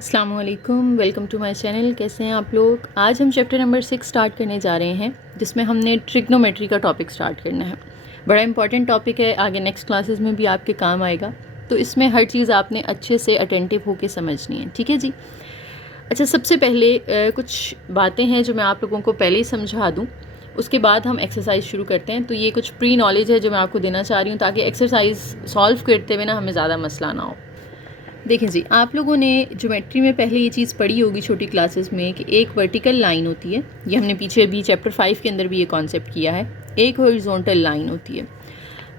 अस्सलाम वालेकुम, welcome to my channel. कैसे हैं आप लोग। आज हम चैप्टर नंबर 6 स्टार्ट करने जा रहे हैं, जिसमें हमने ट्रिग्नोमेट्री का टॉपिक स्टार्ट करना है। बड़ा इंपॉर्टेंट टॉपिक है, आगे नेक्स्ट क्लासेस में भी आपके काम आएगा, तो इसमें हर चीज़ आपने अच्छे से अटेंटिव होकर समझनी है। ठीक है जी। अच्छा, सबसे पहले कुछ बातें हैं जो मैं आप लोगों को पहले ही समझा दूँ, उसके बाद हम एक्सरसाइज शुरू करते हैं। तो ये कुछ प्री नॉलेज है जो मैं आपको देना चाह रही हूँ, ताकि एक्सरसाइज सॉल्व करते हुए ना हमें ज़्यादा मसला ना हो। देखें जी, आप लोगों ने ज्योमेट्री में पहले ये चीज़ पढ़ी होगी छोटी क्लासेस में कि एक वर्टिकल लाइन होती है। ये हमने पीछे भी चैप्टर 5 के अंदर भी ये कॉन्सेप्ट किया है। एक हॉरिजॉन्टल लाइन होती है।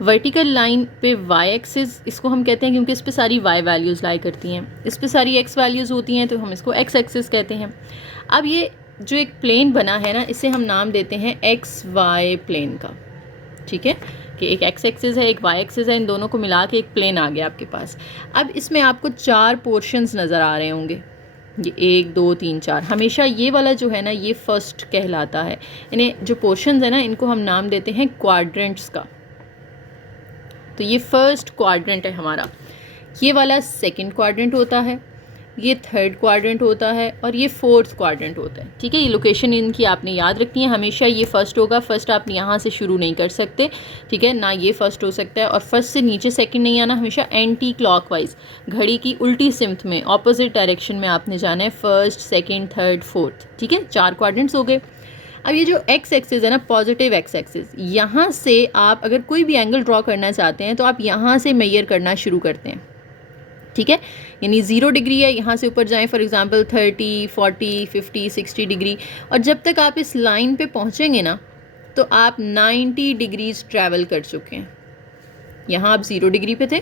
वर्टिकल लाइन पे वाई एक्सिस, इसको हम कहते हैं क्योंकि इस पे सारी वाई वैल्यूज़ लाई करती हैं, इस पे सारी एक्स वैल्यूज़ होती हैं, तो हम इसको एक्स एक्सिस कहते हैं। अब ये जो एक प्लेन बना है ना, इसे हम नाम देते हैं एक्स वाई प्लेन का। ठीक है, कि एक एक्स एक्सिस है, एक वाई एक्सिस है, इन दोनों को मिला के एक प्लेन आ गया आपके पास। अब इसमें आपको 4 पोर्शंस नज़र आ रहे होंगे, ये 1 2 3 4। हमेशा ये वाला जो है ना, ये फर्स्ट कहलाता है। इन्हें जो पोर्शंस है ना, इनको हम नाम देते हैं क्वाड्रेंट्स का। तो ये फर्स्ट क्वाड्रेंट है हमारा, ये वाला सेकंड क्वाड्रेंट होता है, ये थर्ड क्वाड्रेंट होता है, और ये फोर्थ क्वाड्रेंट होता है। ठीक है, ये लोकेशन इनकी आपने याद रखनी है। हमेशा ये फर्स्ट होगा, फर्स्ट आप यहाँ से शुरू नहीं कर सकते। ठीक है ना, ये फर्स्ट हो सकता है, और फर्स्ट से नीचे सेकंड नहीं आना, हमेशा एंटी क्लॉकवाइज, घड़ी की उल्टी सिमत में, ऑपोजिट डायरेक्शन में आपने जाना है, फर्स्ट सेकेंड थर्ड फोर्थ। ठीक है, 4 क्वाड्रेंट्स हो गए। अब ये जो एक्स एक्सिस है ना, पॉजिटिव एक्स एक्सिस, यहाँ से आप अगर कोई भी एंगल ड्रॉ करना चाहते हैं तो आप यहाँ से मेजर करना शुरू करते हैं। ठीक है, यानी 0 डिग्री है, यहाँ से ऊपर जाएं, फॉर एग्जांपल 30 40 50 60 डिग्री, और जब तक आप इस लाइन पे पहुँचेंगे ना, तो आप 90 डिग्रीज ट्रैवल कर चुके हैं। यहाँ आप 0 डिग्री पे थे।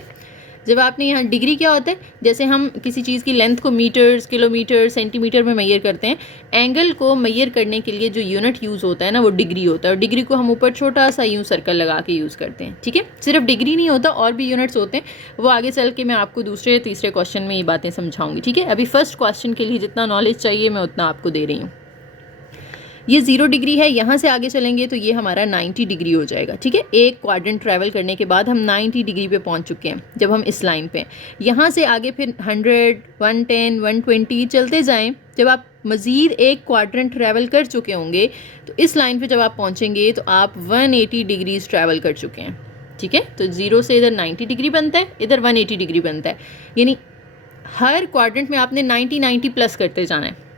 जब आपने यहाँ डिग्री क्या होता है, जैसे हम किसी चीज़ की लेंथ को मीटर्स, किलोमीटर, सेंटीमीटर में मेजर करते हैं, एंगल को मेजर करने के लिए जो यूनिट यूज़ होता है ना, वो डिग्री होता है। और डिग्री को हम ऊपर छोटा सा यूँ सर्कल लगा के यूज़ करते हैं। ठीक है, सिर्फ डिग्री नहीं होता, और भी यूनिट्स होते हैं, वो आगे चल के मैं आपको दूसरे तीसरे क्वेश्चन में ये बातें समझाऊंगी। ठीक है, अभी फर्स्ट क्वेश्चन के लिए जितना नॉलेज चाहिए मैं उतना आपको दे रही हूँ। ये 0 डिग्री है, यहाँ से आगे चलेंगे तो ये हमारा 90 डिग्री हो जाएगा। ठीक है, एक क्वाड्रेंट ट्रैवल करने के बाद हम 90 डिग्री पे पहुँच चुके हैं जब हम इस लाइन पे। यहाँ से आगे फिर 100 110 120 चलते जाएं। जब आप मज़ीद एक क्वाड्रेंट ट्रैवल कर चुके होंगे तो इस लाइन पे जब आप पहुँचेंगे तो आप 180 डिग्रीज ट्रैवल कर चुके हैं। ठीक है, तो 0 से इधर 90 डिग्री बनता है, इधर 180 डिग्री बनता है, यानी हर क्वाड्रेंट में आपने 90 प्लस करते जाना है।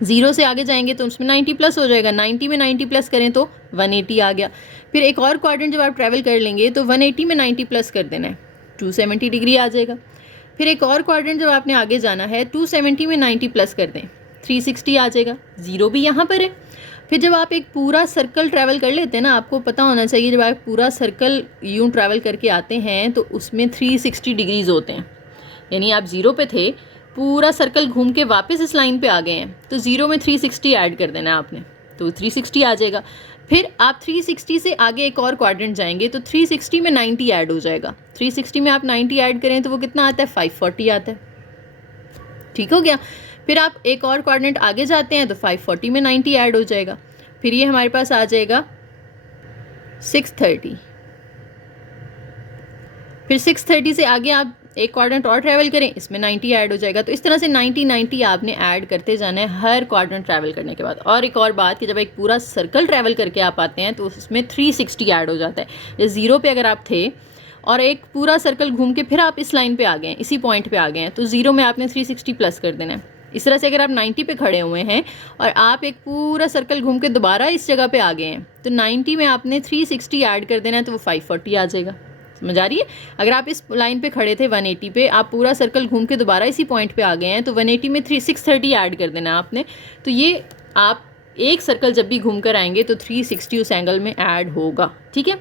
0 से आगे जाएंगे तो उसमें 90 प्लस हो जाएगा, 90 में 90 प्लस करें तो 180 आ गया। फिर एक और क्वाड्रेंट जब आप ट्रैवल कर लेंगे तो 180 में 90 प्लस कर देना है, 270 डिग्री आ जाएगा। फिर एक और क्वाड्रेंट जब आपने आगे जाना है, 270 में 90 प्लस कर दें, 360 आ जाएगा। 0 भी यहाँ पर है। फिर जब आप एक पूरा सर्कल ट्रैवल कर लेते हैं ना, आपको पता होना चाहिए, जब आप पूरा सर्कल यूँ ट्रैवल करके आते हैं तो उसमें 360 डिग्रीज होते हैं। यानी आप 0 पे थे, पूरा सर्कल घूम के वापस इस लाइन पे आ गए हैं, तो 0 में 360 ऐड कर देना है आपने, तो 360 आ जाएगा। फिर आप 360 से आगे एक और क्वाड्रेंट जाएंगे तो 360 में 90 ऐड हो जाएगा। 360 में आप 90 ऐड करें तो वो कितना आता है, 540 आता है। ठीक हो गया। फिर आप एक और क्वाड्रेंट आगे जाते हैं तो 540 में 90 ऐड हो जाएगा। फिर ये हमारे पास आ जाएगा 630। फिर 630 से आगे आप एक क्वाड्रेंट और ट्रैवल करें, इसमें 90 ऐड हो जाएगा। तो इस तरह से 90 आपने ऐड करते जाना है हर क्वाड्रेंट ट्रैवल करने के बाद। और एक और बात कि जब एक पूरा सर्कल ट्रैवल करके आप आते हैं तो उसमें 360 ऐड हो जाता है। जैसे 0 पे अगर आप थे और एक पूरा सर्कल घूम के फिर आप इस लाइन पे आ गए हैं, इसी पॉइंट पे आ गए हैं, तो 0 में आपने 360 प्लस कर देना है। इस तरह से अगर आप 90 पे खड़े हुए हैं और आप एक पूरा सर्कल घूम के दोबारा इस जगह पे आ गए हैं, तो 90 में आपने 360 ऐड कर देना है, तो वो 540 आ जाएगा। समझ आ रही है। अगर आप इस लाइन पे खड़े थे 180 पे, आप पूरा सर्कल घूम के दोबारा इसी पॉइंट पे आ गए हैं, तो 180 में 630 ऐड कर देना आपने। तो ये आप एक सर्कल जब भी घूम कर आएंगे तो 360 उस एंगल में ऐड होगा। ठीक है,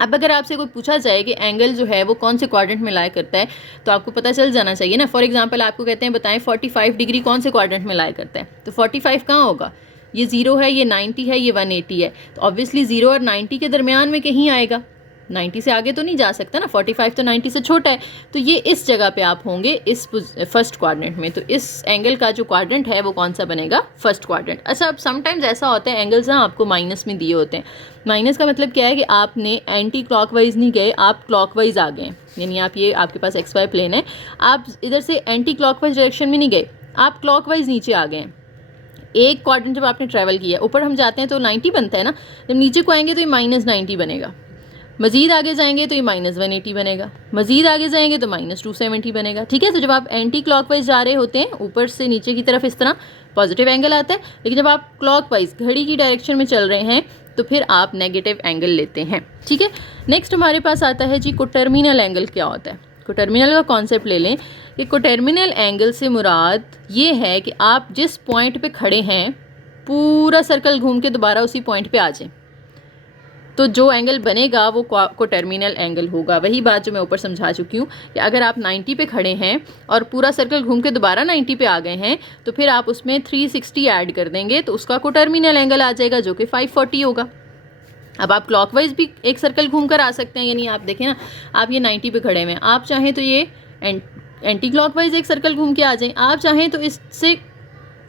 अब अगर आपसे कोई पूछा जाए कि एंगल जो है वो कौन से क्वाड्रेंट में लाया करता है, तो आपको पता चल जाना चाहिए ना। फॉर एग्जांपल आपको कहते हैं बताएं 45 डिग्री कौन से क्वाड्रेंट में लाया करता है, तो 45 कहाँ होगा, ये 0 है, ये 90 है, ये 180 है, तो ऑब्वियसली 0 और 90 के दरमियान में कहीं आएगा। 90 से आगे तो नहीं जा सकता ना, 45 तो 90 से छोटा है, तो ये इस जगह पे आप होंगे इस फर्स्ट क्वाड्रेंट में। तो इस एंगल का जो क्वाड्रेंट है वो कौन सा बनेगा, फर्स्ट क्वाड्रेंट। अच्छा, अब समटाइम्स ऐसा होता है एंगल्स ना आपको माइनस में दिए होते हैं। माइनस का मतलब क्या है कि आपने एंटी क्लॉकवाइज नहीं गए, आप क्लॉकवाइज आ गए, यानी आप ये आपके पास XY प्लेन है, आप इधर से एंटी क्लॉकवाइज डायरेक्शन में नहीं गए, आप क्लॉकवाइज नीचे आ गए। एक क्वाड्रेंट जब आपने ट्रैवल किया, ऊपर हम जाते हैं तो 90 बनता है ना, जब नीचे को आएंगे तो ये -90 बनेगा, मज़ीद आगे जाएंगे तो ये -180 बनेगा, मज़ीद आगे जाएंगे तो -270 बनेगा। ठीक है, तो जब आप एंटी क्लॉकवाइज जा रहे होते हैं ऊपर से नीचे की तरफ इस तरह पॉजिटिव एंगल आता है, लेकिन जब आप क्लॉकवाइज घड़ी की डायरेक्शन में चल रहे हैं तो फिर आप नेगेटिव एंगल लेते हैं। ठीक है, नेक्स्ट हमारे पास आता है जी कोटर्मिनल एंगल क्या होता है। कोटर्मिनल का कॉन्सेप्ट ले लें कि कोटर्मिनल एंगल से मुराद ये है कि आप जिस पॉइंट पे खड़े हैं पूरा सर्कल घूम के दोबारा उसी पॉइंट पे आ जाएं, तो जो एंगल बनेगा वो कोटर्मिनल एंगल होगा। वही बात जो मैं ऊपर समझा चुकी हूँ कि अगर आप 90 पे खड़े हैं और पूरा सर्कल घूम के दोबारा 90 पे आ गए हैं तो फिर आप उसमें 360 ऐड कर देंगे तो उसका कोटर्मिनल एंगल आ जाएगा जो कि 540 होगा। अब आप क्लॉकवाइज भी एक सर्कल घूम कर आ सकते हैं, यानी आप देखें ना, आप ये 90 पे खड़े हैं, आप चाहें तो ये एंटी क्लॉकवाइज एक सर्कल घूम के आ जाएं, आप चाहें तो इससे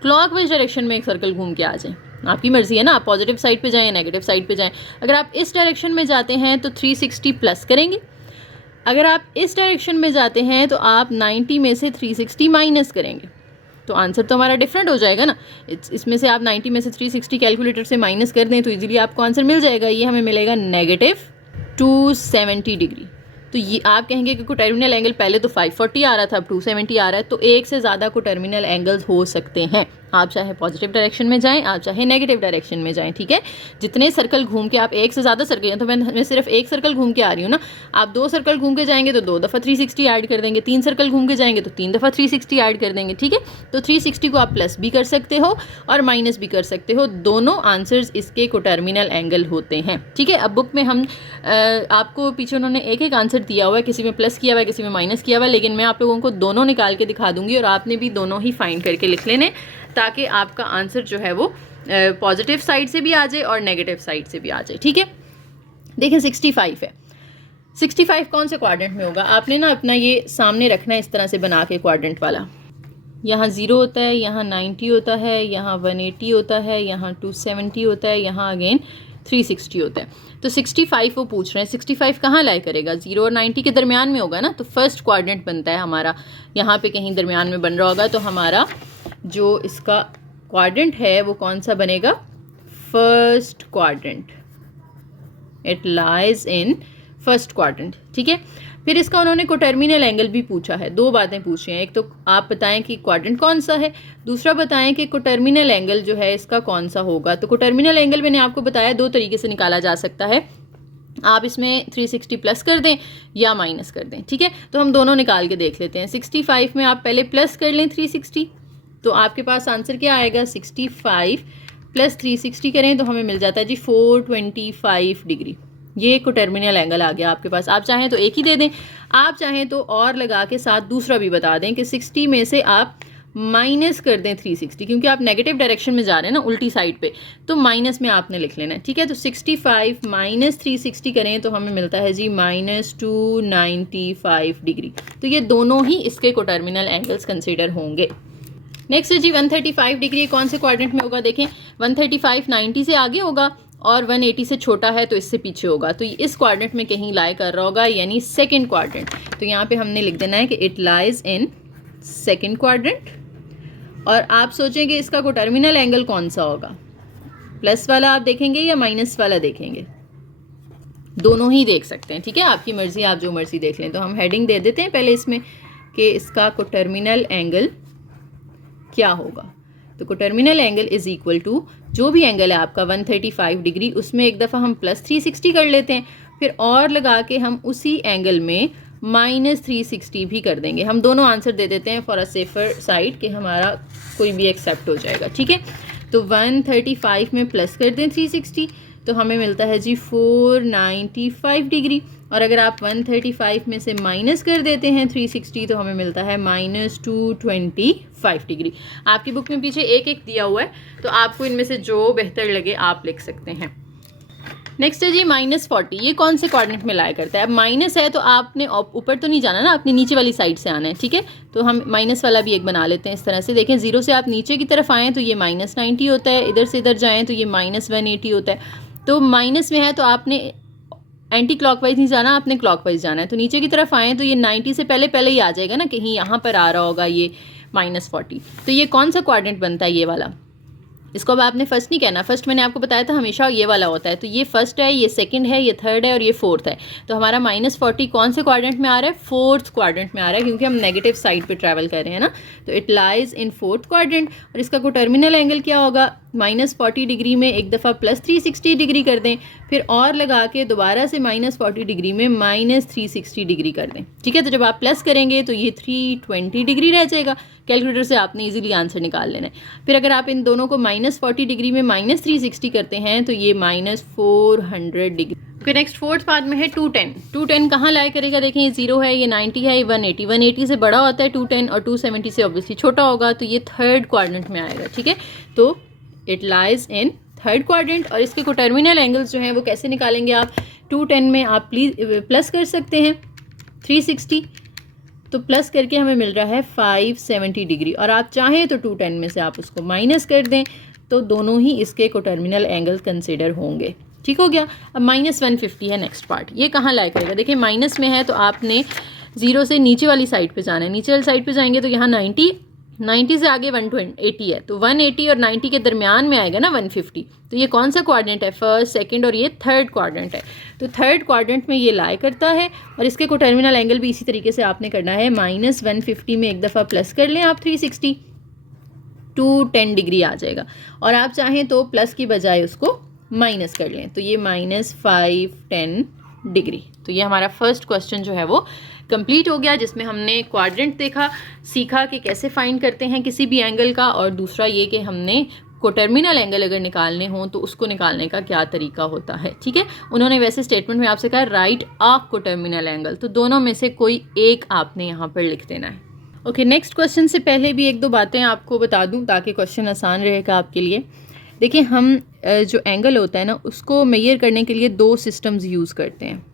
क्लॉकवाइज डायरेक्शन में एक सर्कल घूम के आ जाएं, आपकी मर्जी है ना, आप पॉजिटिव साइड पे जाएं या नेगेटिव साइड पे जाएं। अगर आप इस डायरेक्शन में जाते हैं तो 360 प्लस करेंगे, अगर आप इस डायरेक्शन में जाते हैं तो आप 90 में से 360 माइनस करेंगे, तो आंसर तो हमारा डिफरेंट हो जाएगा ना। इसमें से आप 90 में से 360 कैलकुलेटर से माइनस कर दें तो इजीली आपको आंसर मिल जाएगा, ये हमें मिलेगा -270 डिग्री। तो ये आप कहेंगे कि कोटर्मिनल एंगल पहले तो 540 आ रहा था, अब 270 आ रहा है, तो एक से ज़्यादा कोटर्मिनल एंगल्स हो सकते हैं। आप चाहे पॉजिटिव डायरेक्शन में जाएं, आप चाहे नेगेटिव डायरेक्शन में जाएं। ठीक है, जितने सर्कल घूम के आप एक से ज़्यादा सर्कल, तो मैं सिर्फ एक सर्कल घूम के आ रही हूँ ना, आप 2 सर्कल घूम के जाएंगे तो 2 दफ़ा 360 ऐड कर देंगे, 3 सर्कल घूम के जाएंगे तो 3 दफ़ा 360 ऐड कर देंगे। ठीक है, तो 360 को आप प्लस भी कर सकते हो और माइनस भी कर सकते हो, दोनों आंसर्स इसके कोटर्मिनल एंगल होते हैं। ठीक है, अब बुक में हम आपको पीछे उन्होंने एक एक आंसर दिया हुआ है, किसी में प्लस किया हुआ है, किसी में माइनस किया हुआ है, लेकिन मैं आप लोगों को दोनों निकाल के दिखा दूंगी और आपने भी दोनों ही फाइंड करके लिख लेने, ताकि आपका आंसर जो है वो पॉजिटिव साइड से भी आ जाए और नेगेटिव साइड से भी आ जाए। ठीक है, देखें 65 है, 65 कौन से क्वाड्रेंट में होगा, आपने ना अपना ये सामने रखना है इस तरह से बना के क्वाड्रेंट वाला, यहाँ 0 होता है, यहाँ 90 होता है, यहाँ 180 होता है, यहाँ 270 होता है, यहाँ अगेन 360 होता है। तो 65 वो पूछ रहे हैं, 65 कहाँ लाई करेगा, 0 और 90 के दरमियान में होगा ना, तो फर्स्ट क्वाड्रेंट बनता है हमारा, यहाँ पे कहीं दरमियान में बन रहा होगा, तो हमारा जो इसका क्वाड्रेंट है वो कौन सा बनेगा, first quadrant, it lies in first quadrant. ठीक है, फिर इसका उन्होंने कोटर्मिनल एंगल भी पूछा है, 2 बातें पूछी हैं, एक तो आप बताएं कि क्वाड्रेंट कौन सा है, दूसरा बताएं कि कोटर्मिनल एंगल जो है इसका कौन सा होगा। तो कोटर्मिनल एंगल मैंने आपको बताया 2 तरीके से निकाला जा सकता है, आप इसमें 360 प्लस कर दें या माइनस कर दें। ठीक है, तो हम दोनों निकाल के देख लेते हैं। 65 में आप पहले प्लस कर लें 360, तो आपके पास आंसर क्या आएगा, 65 प्लस 360 करें तो हमें मिल जाता है जी 425 डिग्री। ये कोटर्मिनल एंगल आ गया आपके पास। आप चाहें तो एक ही दे दें, आप चाहें तो और लगा के साथ दूसरा भी बता दें कि 60 में से आप माइनस कर दें 360, क्योंकि आप नेगेटिव डायरेक्शन में जा रहे हैं ना, उल्टी साइड पे, तो माइनस में आपने लिख लेना है। ठीक है, तो 65 माइनस 360 करें तो हमें मिलता है जी -295 डिग्री। तो ये दोनों ही इसके कोटर्मिनल एंगल्स कंसिडर होंगे। नेक्स्ट है जी 135 डिग्री, कौन से क्वाड्रेंट में होगा, देखें 135 90 से आगे होगा और 180 से छोटा है तो इससे पीछे होगा, तो इस क्वाड्रेंट में कहीं लाई कर रहा होगा, यानी सेकंड क्वाड्रेंट। तो यहाँ पे हमने लिख देना है कि it lies in second quadrant. और आप सोचेंगे इसका कोटर्मिनल एंगल कौन सा होगा, प्लस वाला आप देखेंगे या माइनस वाला देखेंगे, दोनों ही देख सकते हैं। ठीक है, आपकी मर्जी, आप जो मर्जी देख लें। तो हम हेडिंग दे देते हैं पहले इसमें कि इसका कोटर्मिनल एंगल क्या होगा। तो coterminal angle is equal to, जो भी एंगल है आपका 135 डिग्री, उसमें एक दफ़ा हम प्लस 360 कर लेते हैं, फिर और लगा के हम उसी एंगल में -360 भी कर देंगे। हम दोनों आंसर दे देते हैं फॉर अ सेफर साइड कि हमारा कोई भी एक्सेप्ट हो जाएगा। ठीक है, तो 135 में प्लस कर दें 360 तो हमें मिलता है जी 495 डिग्री, और अगर आप 135 में से माइनस कर देते हैं 360 तो हमें मिलता है -225 डिग्री। आपकी बुक में पीछे एक एक दिया हुआ है, तो आपको इनमें से जो बेहतर लगे आप लिख सकते हैं। नेक्स्ट है जी -40, ये कौन से कोऑर्डिनेट में लाया करता है? अब माइनस है तो आपने ऊपर तो नहीं जाना ना, आपने नीचे वाली साइड से आना है, ठीक है। तो हम माइनस वाला भी एक बना लेते हैं इस तरह से। देखें 0 से आप नीचे की तरफ आएँ तो ये -90 होता है, इधर से इधर जाएँ तो ये -180 होता है। तो माइनस में है तो आपने एंटी क्लॉकवाइज नहीं जाना, आपने क्लॉकवाइज जाना है। तो नीचे की तरफ आएँ तो ये 90 से पहले पहले ही आ जाएगा ना, कहीं यहाँ पर आ रहा होगा ये -40। तो ये कौन सा कोऑर्डिनेट बनता है? ये वाला। इसको अब आपने फर्स्ट नहीं कहना, फर्स्ट मैंने आपको बताया था हमेशा ये वाला होता है। तो ये फर्स्ट है, ये सेकंड है, ये थर्ड है और ये फोर्थ है। तो हमारा -40 कौन से क्वाड्रेंट में आ रहा है? फोर्थ क्वाड्रेंट में आ रहा है, क्योंकि हम नेगेटिव साइड पे ट्रैवल कर रहे हैं ना। तो it lies in fourth quadrant. और इसका कोई टर्मिनल एंगल क्या होगा? -40 डिग्री में एक दफ़ा +360 डिग्री कर दें, फिर और लगा के दोबारा से -40 डिग्री में -360 डिग्री कर दें, ठीक है। तो जब आप प्लस करेंगे तो ये 320 डिग्री रह जाएगा। कैलकुलेटर से आपने इजीली आंसर निकाल लेना है। फिर अगर आप इन दोनों को -40 डिग्री में -360 करते हैं तो ये -400 डिग्री। फिर नेक्स्ट फोर्थ पार्ट में है 210। 210 कहाँ लाया करेगा? देखें ये 0 है, ये 90 है, ये 180। 180 से बड़ा होता है 210 और 270 से ऑब्वियसली छोटा होगा, तो ये थर्ड क्वाड्रेंट में आएगा, ठीक है। तो it lies in third quadrant. और इसके को टर्मिनल एंगल्स जो हैं वो कैसे निकालेंगे आप? 210 में आप प्लस कर सकते हैं 360, तो प्लस करके हमें मिल रहा है 570 डिग्री। और आप चाहें तो 210 में से आप उसको माइनस कर दें, तो दोनों ही इसके को टर्मिनल एंगल कंसिडर होंगे, ठीक हो गया। अब -150 है नेक्स्ट पार्ट। ये कहाँ लाया करेगा? देखिए माइनस में है तो आपने 0 से नीचे वाली साइड पे जाना है। नीचे वाली साइड पे जाएंगे तो यहाँ 90 से आगे 180 है, तो 180 और 90 के दरमियान में आएगा ना 150। तो ये कौन सा क्वाड्रेंट है? फर्स्ट, सेकंड और ये थर्ड क्वाड्रेंट है। तो थर्ड क्वाड्रेंट में ये लाई करता है। और इसके को टर्मिनल एंगल भी इसी तरीके से आपने करना है। -150 में एक दफ़ा प्लस कर लें आप 360, 210 डिग्री आ जाएगा। और आप चाहें तो प्लस की बजाय उसको माइनस कर लें, तो ये -510 डिग्री। तो ये हमारा फर्स्ट क्वेश्चन जो है वो कंप्लीट हो गया, जिसमें हमने क्वाड्रेंट देखा, सीखा कि कैसे फाइंड करते हैं किसी भी एंगल का, और दूसरा ये कि हमने को टर्मिनल एंगल अगर निकालने हों तो उसको निकालने का क्या तरीका होता है, ठीक है। उन्होंने वैसे स्टेटमेंट में आपसे कहा राइट अ को टर्मिनल एंगल, तो दोनों में से कोई एक आपने यहाँ पर लिख देना है। ओके, नेक्स्ट क्वेश्चन से पहले भी एक दो बातें आपको बता दूँ ताकि क्वेश्चन आसान रहेगा आपके लिए। देखिए हम जो एंगल होता है ना उसको मेजर करने के लिए 2 सिस्टम्स यूज़ करते हैं,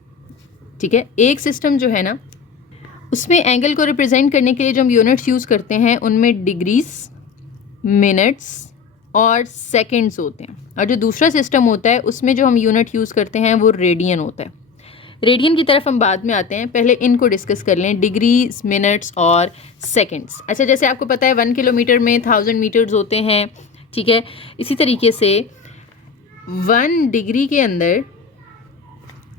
ठीक है। एक सिस्टम जो है ना उसमें एंगल को रिप्रेजेंट करने के लिए जो हम यूनिट्स यूज़ करते हैं उनमें डिग्रीज, मिनट्स और सेकंड्स होते हैं। और जो दूसरा सिस्टम होता है उसमें जो हम यूनिट यूज़ करते हैं वो रेडियन होता है। रेडियन की तरफ हम बाद में आते हैं, पहले इनको डिस्कस कर लें, डिग्रीज, मिनट्स और सेकंड्स। अच्छा, जैसे आपको पता है 1 किलोमीटर में 1000 मीटर्स होते हैं, ठीक है। इसी तरीके से 1 डिग्री के अंदर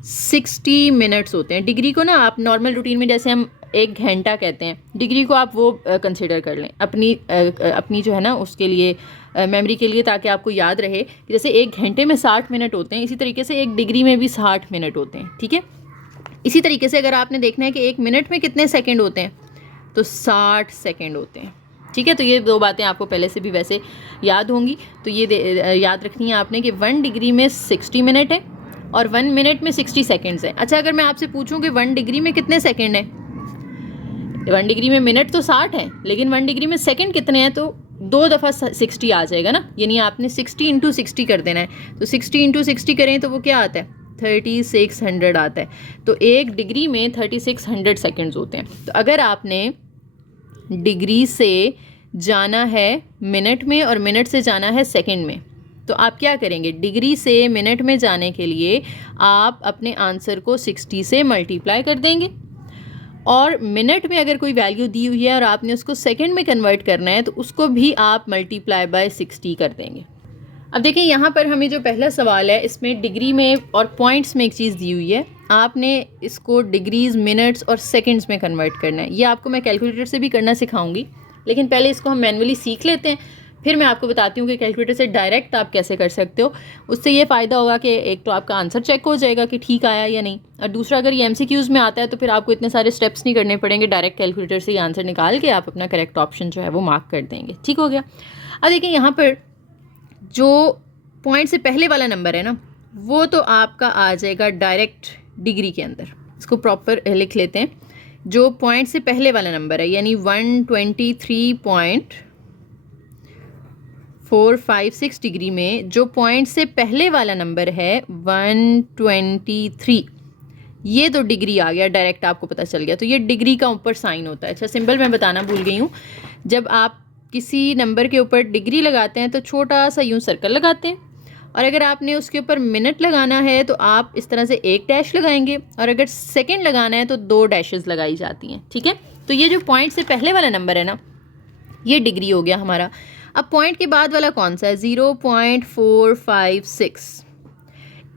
60 मिनट्स होते हैं। डिग्री को ना आप नॉर्मल रूटीन में जैसे हम 1 घंटा कहते हैं, डिग्री को आप वो कंसिडर कर लें अपनी जो है ना उसके लिए मेमोरी के लिए, ताकि आपको याद रहे कि जैसे 1 घंटे में 60 मिनट होते हैं, इसी तरीके से 1 डिग्री में भी 60 मिनट होते हैं, ठीक है। इसी तरीके से अगर आपने देखना है कि 1 मिनट में कितने सेकंड होते हैं तो 60 सेकंड होते हैं, ठीक है। तो ये 2 बातें आपको पहले से भी वैसे याद होंगी, तो ये याद रखनी है आपने कि 1 डिग्री में 60 मिनट है और 1 मिनट में 60 सेकंड्स है। अच्छा, अगर मैं आपसे पूछूं कि 1 डिग्री में कितने सेकंड है? 1 डिग्री में मिनट तो 60 है, लेकिन 1 डिग्री में सेकंड कितने हैं? तो 2 दफ़ा 60 आ जाएगा ना, यानी आपने 60 × 60 कर देना है। तो 60 × 60 करें तो वो क्या आता है? 3600 आता है। तो 1 डिग्री में 3600 सेकंड्स होते हैं। तो अगर आपने डिग्री से जाना है मिनट में और मिनट से जाना है सेकंड में, तो आप क्या करेंगे? डिग्री से मिनट में जाने के लिए आप अपने आंसर को 60 से मल्टीप्लाई कर देंगे, और मिनट में अगर कोई वैल्यू दी हुई है और आपने उसको सेकंड में कन्वर्ट करना है तो उसको भी आप मल्टीप्लाई बाय 60 कर देंगे। अब देखिए यहाँ पर हमें जो पहला सवाल है इसमें डिग्री में और पॉइंट्स में एक चीज़ दी हुई है, आपने इसको डिग्रीज, मिनट्स और सेकंड्स में कन्वर्ट करना है। ये आपको मैं कैलकुलेटर से भी करना सिखाऊंगी, लेकिन पहले इसको हम मैनुअली सीख लेते हैं, फिर मैं आपको बताती हूँ कि कैलकुलेटर से डायरेक्ट आप कैसे कर सकते हो। उससे ये फ़ायदा होगा कि एक तो आपका आंसर चेक हो जाएगा कि ठीक आया या नहीं, और दूसरा अगर ये MCQs में आता है तो फिर आपको इतने सारे स्टेप्स नहीं करने पड़ेंगे, डायरेक्ट कैलकुलेटर से ये आंसर निकाल के आप अपना करेक्ट ऑप्शन जो है वो मार्क कर देंगे, ठीक हो गया। अब देखिए यहाँ पर जो पॉइंट से पहले वाला नंबर है ना वो तो आपका आ जाएगा डायरेक्ट डिग्री के अंदर। इसको प्रॉपर लिख लेते हैं। जो पॉइंट से पहले वाला नंबर है यानी 123.4 456 डिग्री में जो पॉइंट से पहले वाला नंबर है 123, ये तो डिग्री आ गया, डायरेक्ट आपको पता चल गया। तो ये डिग्री का ऊपर साइन होता है। अच्छा, सिंबल मैं बताना भूल गई हूँ। जब आप किसी नंबर के ऊपर डिग्री लगाते हैं तो छोटा सा यूँ सर्कल लगाते हैं, और अगर आपने उसके ऊपर मिनट लगाना है तो आप इस तरह से एक डैश लगाएंगे, और अगर सेकंड लगाना है तो 2 डैशेस लगाई जाती हैं। ठीक है, तो ये जो पॉइंट से पहले वाला नंबर है ना, ये डिग्री हो गया हमारा। अब पॉइंट के बाद वाला कौन सा है? 0.456।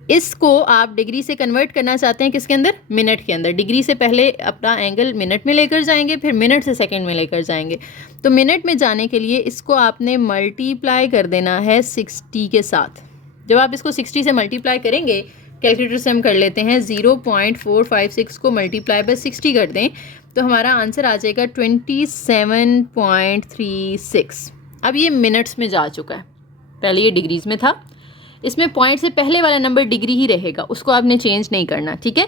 इसको आप डिग्री से कन्वर्ट करना चाहते हैं किसके अंदर? मिनट के अंदर। डिग्री से पहले अपना एंगल मिनट में लेकर जाएंगे, फिर मिनट से सेकंड में लेकर जाएंगे। तो मिनट में जाने के लिए इसको आपने मल्टीप्लाई कर देना है 60 के साथ। जब आप इसको 60 से मल्टीप्लाई करेंगे, कैलकुलेटर से हम कर लेते हैं, 0.456 को मल्टीप्लाई बाय 60 कर दें तो हमारा आंसर आ जाएगा 27.36। अब ये मिनट्स में जा चुका है, पहले ये डिग्रीज में था। इसमें पॉइंट से पहले वाला नंबर डिग्री ही रहेगा, उसको आपने चेंज नहीं करना। ठीक है,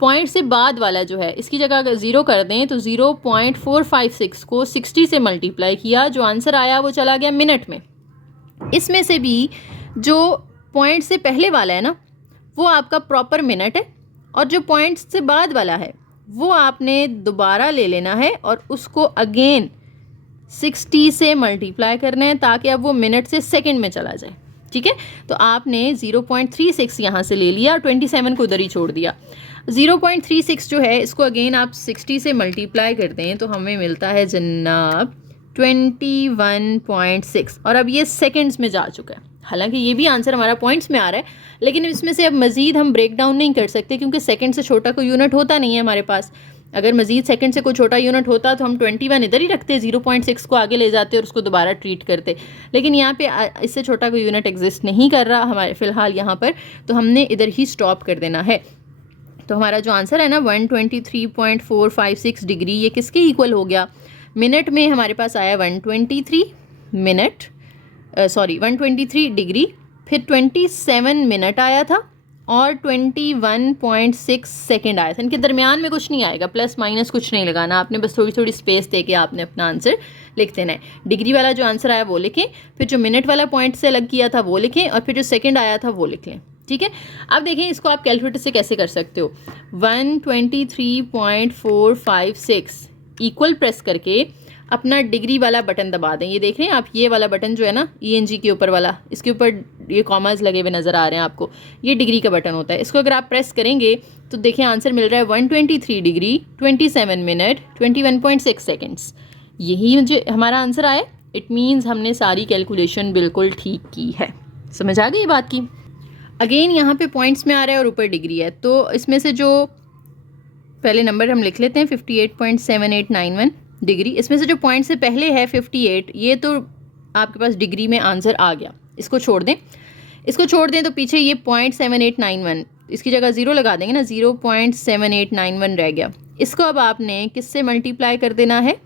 पॉइंट से बाद वाला जो है, इसकी जगह अगर 0 कर दें तो 0.456 को 60 से मल्टीप्लाई किया, जो आंसर आया वो चला गया मिनट में। इसमें से भी जो पॉइंट से पहले वाला है ना, वो आपका प्रॉपर मिनट है, और जो पॉइंट से बाद वाला है वो आपने दोबारा ले लेना है और उसको अगेन 60 से मल्टीप्लाई करना है, ताकि अब वो मिनट से सेकंड में चला जाए। ठीक है, तो आपने 0.36 यहाँ से ले लिया और 27 को उधर ही छोड़ दिया। 0.36 जो है, इसको अगेन आप 60 से मल्टीप्लाई कर दें तो हमें मिलता है जनाब 21.6, और अब ये सेकंड्स में जा चुका है। हालांकि ये भी आंसर हमारा पॉइंट्स में आ रहा है, लेकिन इसमें से अब मज़ीद हम ब्रेक डाउन नहीं कर सकते, क्योंकि सेकंड से छोटा कोई यूनिट होता नहीं है हमारे पास। अगर मज़ीद सेकंड से कोई छोटा यूनिट होता तो हम 21 इधर ही रखते, 0.6 को आगे ले जाते और उसको दोबारा ट्रीट करते। लेकिन यहाँ पे इससे छोटा कोई यूनिट एग्जिस्ट नहीं कर रहा हमारे फ़िलहाल यहाँ पर, तो हमने इधर ही स्टॉप कर देना है। तो हमारा जो आंसर है ना 123.456 डिग्री, ये किसके इक्वल हो गया? मिनट में हमारे पास आया 123 मिनट, 123 डिग्री, फिर 27 मिनट आया था, और 21.6 सेकेंड आया था। इनके दरमियान में कुछ नहीं आएगा, प्लस माइनस कुछ नहीं लगाना आपने, बस थोड़ी थोड़ी स्पेस दे के आपने अपना आंसर लिख देना है। डिग्री वाला जो आंसर आया वो लिखें, फिर जो मिनट वाला पॉइंट से अलग किया था वो लिखें, और फिर जो सेकंड आया था वो लिख लें। ठीक है, अब देखें इसको आप कैलकुलेटर से कैसे कर सकते हो। 123.456 इक्वल प्रेस करके अपना डिग्री वाला बटन दबा दें। ये देख रहे हैं आप, ये वाला बटन जो है ना ENG के ऊपर वाला, इसके ऊपर ये कॉमास लगे हुए नज़र आ रहे हैं आपको, ये डिग्री का बटन होता है। इसको अगर आप प्रेस करेंगे तो देखें आंसर मिल रहा है 123 डिग्री 27 मिनट 21.6 सेकेंड्स। यही जो हमारा आंसर आया, इट मीन्स हमने सारी कैलकुलेशन बिल्कुल ठीक की है। समझ आ गई बात की? अगेन यहाँ पे पॉइंट्स में आ रहा है और ऊपर डिग्री है, तो इसमें से जो पहले नंबर हम लिख लेते हैं 58.7891 डिग्री। इसमें से जो पॉइंट से पहले है 58, ये तो आपके पास डिग्री में आंसर आ गया। इसको छोड़ दें, इसको छोड़ दें तो पीछे ये 0.7891, इसकी जगह 0 लगा देंगे ना, 0.7891 रह गया। इसको अब आपने किससे मल्टीप्लाई कर देना है?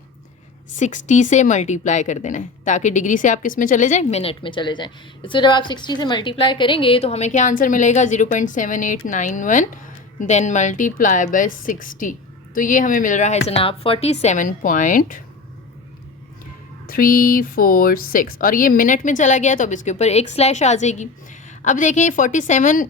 60 से मल्टीप्लाई कर देना है, ताकि डिग्री से आप किस में चले जाएं? मिनट में चले जाएं। इसको जब आप 60 से मल्टीप्लाई करेंगे तो हमें क्या आंसर मिलेगा? 0.7891 देन मल्टीप्लाई बाय 60, तो ये हमें मिल रहा है जनाब 47.346, और ये मिनट में चला गया तो अब इसके ऊपर एक स्लैश आ जाएगी। अब देखें 47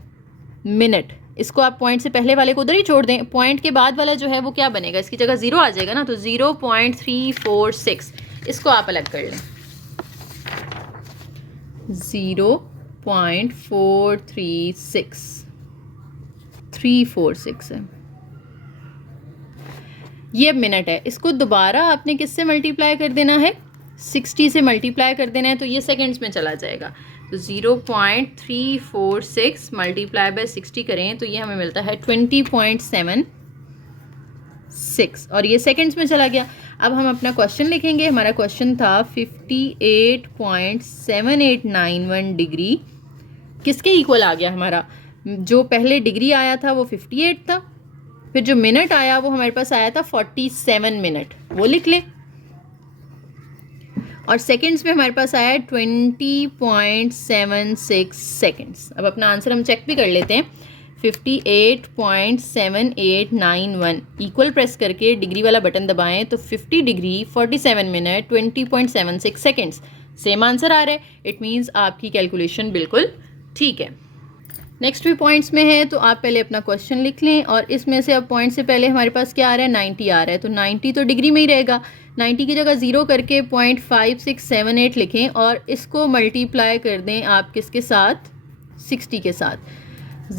मिनट, इसको आप पॉइंट से पहले वाले को उधर ही छोड़ दें, पॉइंट के बाद वाला जो है वो क्या बनेगा? इसकी जगह 0 आ जाएगा ना, तो 0.346 इसको आप अलग कर लें। 0.436 है, ये अब मिनट है। इसको दोबारा आपने किससे मल्टीप्लाई कर देना है? 60 से मल्टीप्लाई कर देना है, तो ये सेकंड्स में चला जाएगा। तो 0.346 मल्टीप्लाई बाय 60 करें तो ये हमें मिलता है 20.76, और ये सेकंड्स में चला गया। अब हम अपना क्वेश्चन लिखेंगे। हमारा क्वेश्चन था 58.7891 डिग्री किसके इक्वल आ गया हमारा? जो पहले डिग्री आया था वो 58 था, फिर जो मिनट आया वो हमारे पास आया था 47 मिनट, वो लिख लें, और सेकंड्स में हमारे पास आया 20.76 सेकंड्स। अब अपना आंसर हम चेक भी कर लेते हैं। 58.7891 इक्वल प्रेस करके डिग्री वाला बटन दबाएं तो 50 degree 47 minute 20.76 seconds. Same answer आ रहा है, इट मीन्स आपकी कैलकुलेशन बिल्कुल ठीक है। नेक्स्ट भी पॉइंट्स में है, तो आप पहले अपना क्वेश्चन लिख लें और इसमें से अब पॉइंट से पहले हमारे पास क्या आ रहा है, 90 आ रहा है, तो 90 तो डिग्री में ही रहेगा। 90 की जगह 0 करके 0.5678 लिखें और इसको मल्टीप्लाई कर दें आप किसके साथ, 60 के साथ।